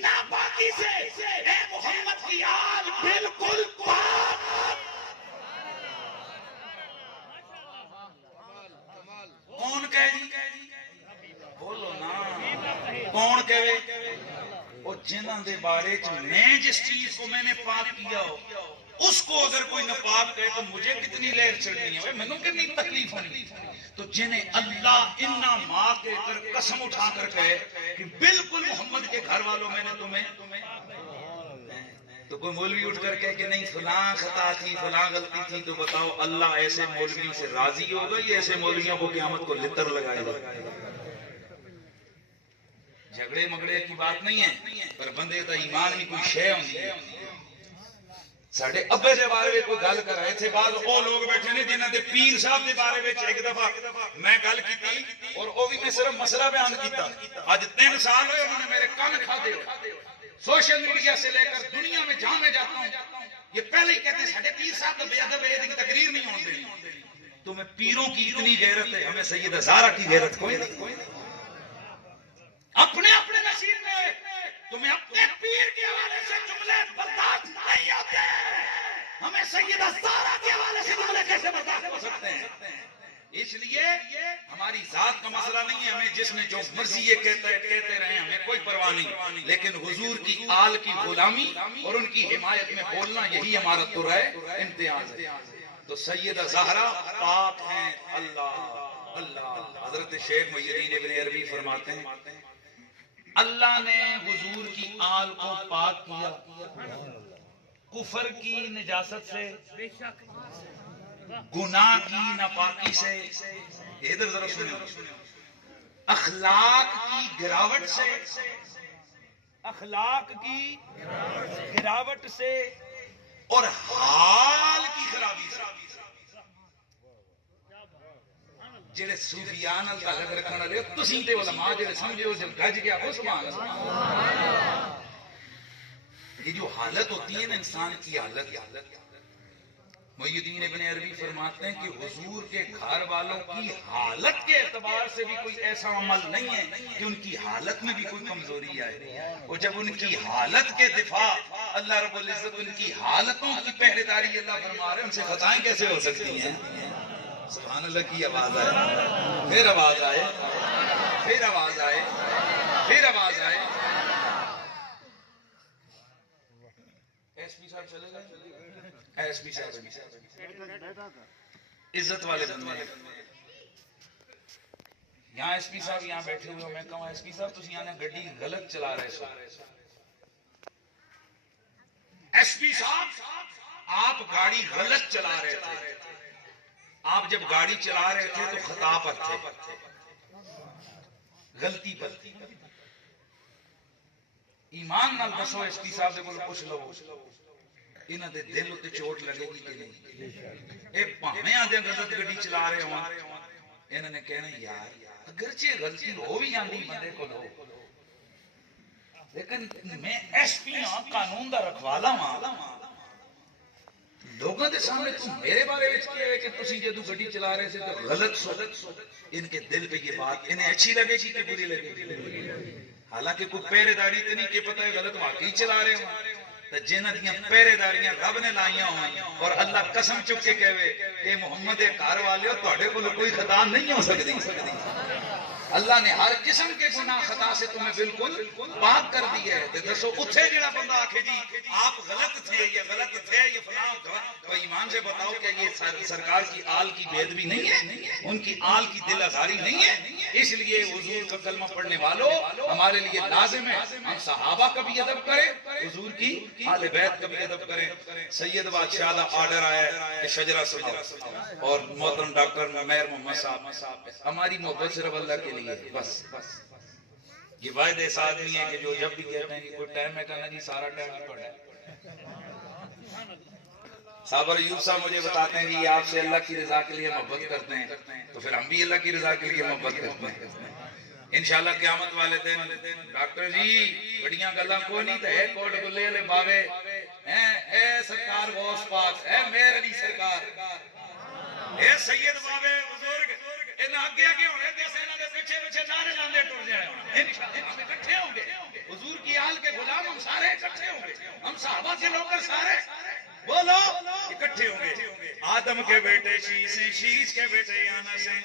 ناپاکی سے اے محمد کی آل بالکل پاک کون کہے جی بولو نا کون کہے وہ جنہاں دے بارے میں جس چیز کو میں نے پاک کیا ہو اس کو اگر کوئی ناپاک کہے تو مجھے کتنی لہر چڑھنی ہے میں کتنی تکلیف ہونی تو جنہیں اللہ انا ماں کے کر قسم اٹھا کر کہے کہ بالکل محمد کے گھر والوں میں نے تمہیں تو کوئی مولوی اٹھ کر کہے کہ نہیں فلاں خطا تھی فلاں غلطی تھی تو بتاؤ اللہ ایسے مولویوں سے راضی ہوگا یا ایسے مولویوں کو قیامت کو لتر لگائے گا جھگڑے مگڑے کی بات نہیں ہے پر بندے دا ایمان میں کوئی شے ہوندی ہے ساڑھے ابے دے بارے میں کوئی گل کر رہے تھے بعض وہ لوگ بیٹھے نے جنہاں دے پیر صاحب دے بارے میں ایک دفعہ میں گل کی تھی اور وہ بھی میں صرف مسئلہ بیان کیتا آج 3 سال ہوئے انہوں نے میرے کان کھا دے سوشل میڈیا سے لے کر دنیا میں جہاں میں جاتا ہوں یہ پہلے ہی کہتے ہیں ساڑھے پیر صاحب بے ادب ہے کی تقریر نہیں ہونے دینی تمہیں پیروں کی اتنی غیرت ہے ہمیں سیدہ زہرا کی غیرت کوئی نہیں اپنے نصیب میں تمہیں اپنے پیر کے حوالے سے جملے برداشت نہیں ہوتے ہمیں سیدہ زہرا کے حوالے سے جملے کیسے برداشت ہو سکتے ہیں اس لیے ہماری ذات کا مسئلہ نہیں ہے ہمیں جس نے جو مرضی یہ کہتے رہے ہمیں کوئی پرواہ نہیں لیکن حضور کی آل کی غلامی اور ان کی حمایت میں بولنا یہی ہمارا تر ہے امتیاز ہے تو سیدہ زہرا پاک ہیں اللہ حضرت شیخ محی الدین ابن عربی فرماتے ہیں اللہ نے حضور کی آل کو پاک کیا کفر کی نجاست سے گناہ کی ناپاکی سے، ادھر ذرا سنو، اخلاق کی گراوٹ سے، اخلاق کی گراوٹ سے اور حال کی خرابی سے، جڑے صوفیان نال تعلق رکھن والے تسی تے علماء جڑے سمجھو جب گج گیا ہو سبحان اللہ، یہ جو حالت ہوتی ہے نا انسان کی حالت، محی الدین ابن عربی فرماتے ہیں کہ حضور کے گھر والوں کی حالت کے اعتبار سے بھی کوئی ایسا عمل نہیں ہے کہ ان کی حالت میں بھی کوئی کمزوری آئے، اور جب ان کی حالت کے دفاع اللہ رب العزت ان کی حالتوں کی پہرے داری اللہ فرما رہے ہیں، ان سے خطائیں کیسے ہو سکتی ہیں؟ سبحان اللہ کی آواز آئے، پھر آواز آئے، پھر آواز آئے، پھر آواز آئے۔ ایس پی صاحب چلے گئے، ایس پی صاحب عزت والے بندے ہیں، یہاں ایس پی صاحب یہاں بیٹھے ہوئے ہو، میں کہوں ایس پی صاحب تسی یہاں گڈی غلط چلا رہے سو، ایس پی صاحب آپ گاڑی غلط چلا رہے تھے، آپ جب گاڑی چلا رہے تھے تو خطا پر تھے، غلطی پر تھی، ایمان نال دسو ایس پی صاحب دے کول پوچھ لو انہاں دے دل تے چوٹ لگے گی کہ نہیں؟ اے بھاویں آدھے غلط گڈی چلا رہے ہوں، انہاں نے کہنا یار اگرچہ غلطی ہو بھی جاندی بندے کول ہو، لیکن میں ایس پی ہاں، قانون دا رکھوالا ہاں، لوگوں کے سامنے تم میرے بارے میں کیا ہے کہ تسی جدو گڈی چلا رہے تھے تو غلط سو، ان کے دل پہ یہ بات انہیں اچھی لگے گی کہ بری لگے گی؟ حالانکہ کوئی پہرے داری تے نہیں کہ پتہ ہے غلط واقعی چلا رہے ہوں، تو جنہ دیاں پہرے داریاں رب نے لائیاں ہوئیں اور اللہ قسم چک کے کہے کہ محمد گھر والے تہاڈے کول کوئی خطا نہیں ہو سکتی، اللہ نے ہر قسم کے گناہ خطا سے تمہیں بالکل پاک کر دیا ہے۔ دسو اتھے جڑا بندہ آکھے جی آپ غلط تھے یا غلط تھے یہ فلاں، تو ایمان سے بتاؤ کہ یہ سرکار کی آل کی بے ادبی نہیں ہے، ان کی آل کی دل آزاری نہیں ہے؟ اس لیے حضور کا کلمہ پڑھنے والوں ہمارے لیے لازم ہے ہم صحابہ کا بھی ادب کریں، حضور کی آل بیت کا بھی ادب کریں۔ سید بادشاہ کا آرڈر آیا ہے کہ شجرہ سناؤ، اور محترم ڈاکٹر میر محمد صاحب ہماری محبت صرف اللہ کے لیے بس، یہ واحد ایسا آدمی ہے کہ جو جب بھی کہتے ہیں کہ کوئی ٹائم ہے کہنا جی سارا ٹائم ہی پڑھا ہے۔ صابر ایوب صاحب مجھے بتاتے ہیں جی آپ سے اللہ کی رضا کے لیے محبت کرتے ہیں، تو پھر ہم بھی اللہ کی رضا کے لیے محبت کرتے ہیں۔ انشاءاللہ قیامت والے دن ڈاکٹر جی بڑیاں گلاں کوئی نہیں تے کوٹ گلے والے باوے اے سرکار غوث پاک، اے میرے علی سرکار، اے سید باوے بزرگ، انہاں اگے اگے ہونے تے انہاں دے پیچھے پیچھے نعرے لاندے ٹر جائیں، انشاءاللہ ہم اکٹھے ہوں گے، حضور کی آل کے غلام ہم سارے اکٹھے ہوں گے، ہم صحابہ کے لوگ سارے بولو اکٹھے ہوں گے۔ آدم کے بیٹے شیش ہیں، شیش کے بیٹے یانس ہیں۔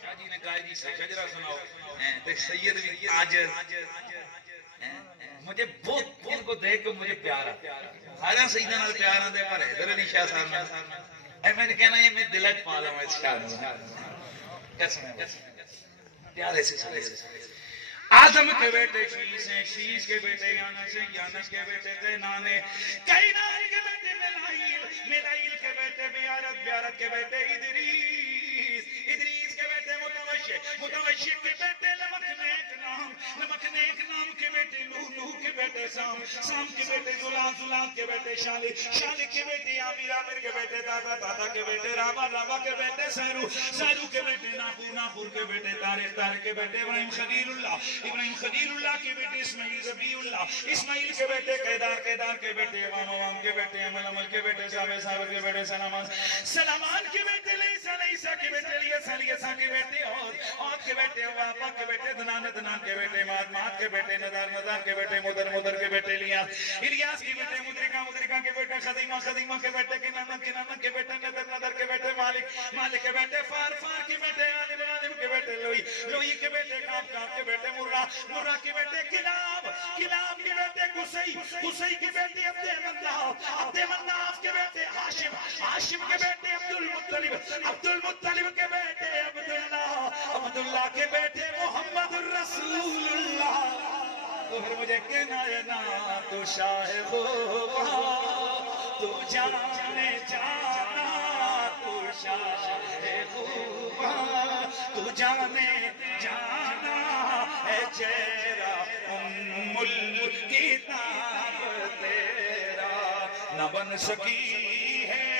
شاہ جی نے کہا جی شجرہ سناؤ، سید بھی عاجز، مجھے بہت ان کو دیکھ کے مجھے پیار آتا، سارے سیدہ نال پیار آتے پر حیدر علی شاہ صاحب اے میں نے کہنا یہ میں دلچ پالا ہوں اس شاہ پیارے سے سارے۔ آدم کے بیٹے شیش ہیں، شیش کے بیٹے یانس ہیں، یانس کے بیٹے کینان ہیں، کینان کے بیٹے میلائیل، میلائیل کے بیٹے بیارت، بیارت کے بیٹے ادریس، ادریس کے بیٹے متوشق، متوشق کے بیٹے لمکنیک نام، لمکنیک نام کے بیٹے نوح، نوح کے بیٹے سام، سام کے بیٹے زلات، زلات کے بیٹے شالک، شالک کے بیٹے عامر، عامر کے بیٹے دادا، دادا کے بیٹے رابع، رابع کے بیٹے سیرو، سیرو کے بیٹے ناخور، ناخور کے بیٹے طارق، طارق کے بیٹے ابراہیم خلیل اللہ، ابراہیم خلیل اللہ کے بیٹے اسماعیل ربیع اللہ، اسماعیل کے بیٹے قیدار، قیدار کے بیٹے امام، امام کے بیٹے عمل، عمل کے بیٹے صابر، صابر کے بیٹے سلامان، سلامان کے بیٹے لیسا، لیسا کے بیٹے لیسا، لیسا کے بیٹے اور کے بیٹے وابا کے بیٹے دنان، دنان کے بیٹے ماد، ماد کے بیٹے نظار، نظار کے بیٹے مدر، مدر کے بیٹے الیاس، الیاس کے بیٹے مدرکہ، مدرکہ کے بیٹے خدیمہ، خدیمہ کے بیٹے کنانہ، کنانہ کے بیٹے نظر، نظر کے بیٹے مالک، مالک کے بیٹے فار، فار کے بیٹے عالم، عالم کے بیٹے لوئی، لوئی کے بیٹے کام، کام کے بیٹے مرہ، مرہ کے بیٹے کلاب، کلاب کے بیٹے قصی، قصی کے بیٹے عبد مناف، عبد مناف کے بیٹے ہاشم، ہاشم کے بیٹے عبد المطلب، عبد المطلب کے بیٹے عبداللہ، عبداللہ کے بیٹے محمد الرسول اللہ۔ تو پھر مجھے کہنا ہے نا تو شاہ خوبا تو جانے جانا شاہ خوباں تو جانے جانا ہے چہرہ ام الکتاب تیرا نہ بن سکی ہے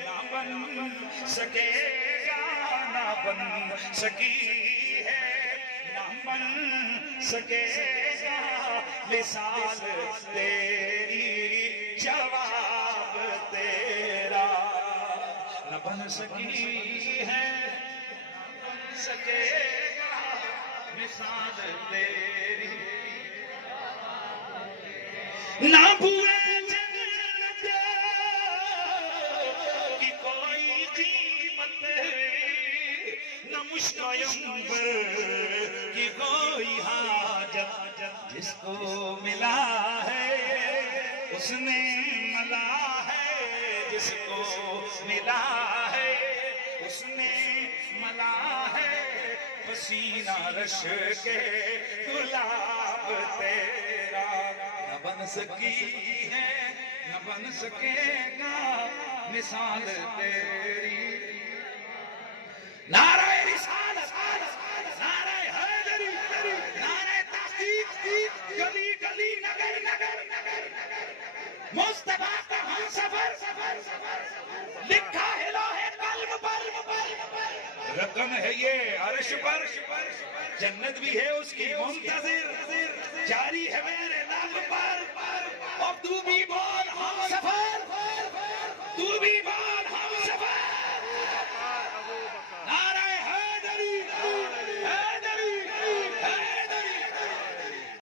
نہ بن سکے گا نہ بن سکی ہے نہ بن سکے گا مثال تیری جواب تیرا نہ بن سکی ہے نہ بن سکے گا مثال تیری نہ پورے جنت کی کوئی قیمت نہ مشک عنبر کی کوئی حاجت جس کو ملا ہے اس نے ملا ہے جس کو ملا ہے اس نے ملا ہے پسینہ رش کے گلاب تیرا نہ بن سکی ہے نہ بن سکے گا مثال تیری نعرہ رسالت نعرہ حیدری نعرہ تحقیق گلی گلی نگر نگر مصطفیٰ کا ہم سفر لکھا ہے لوح قلم پر رقم ہے یہ عرش پر جنت بھی ہے اس کی منتظر جاری ہے میرے نام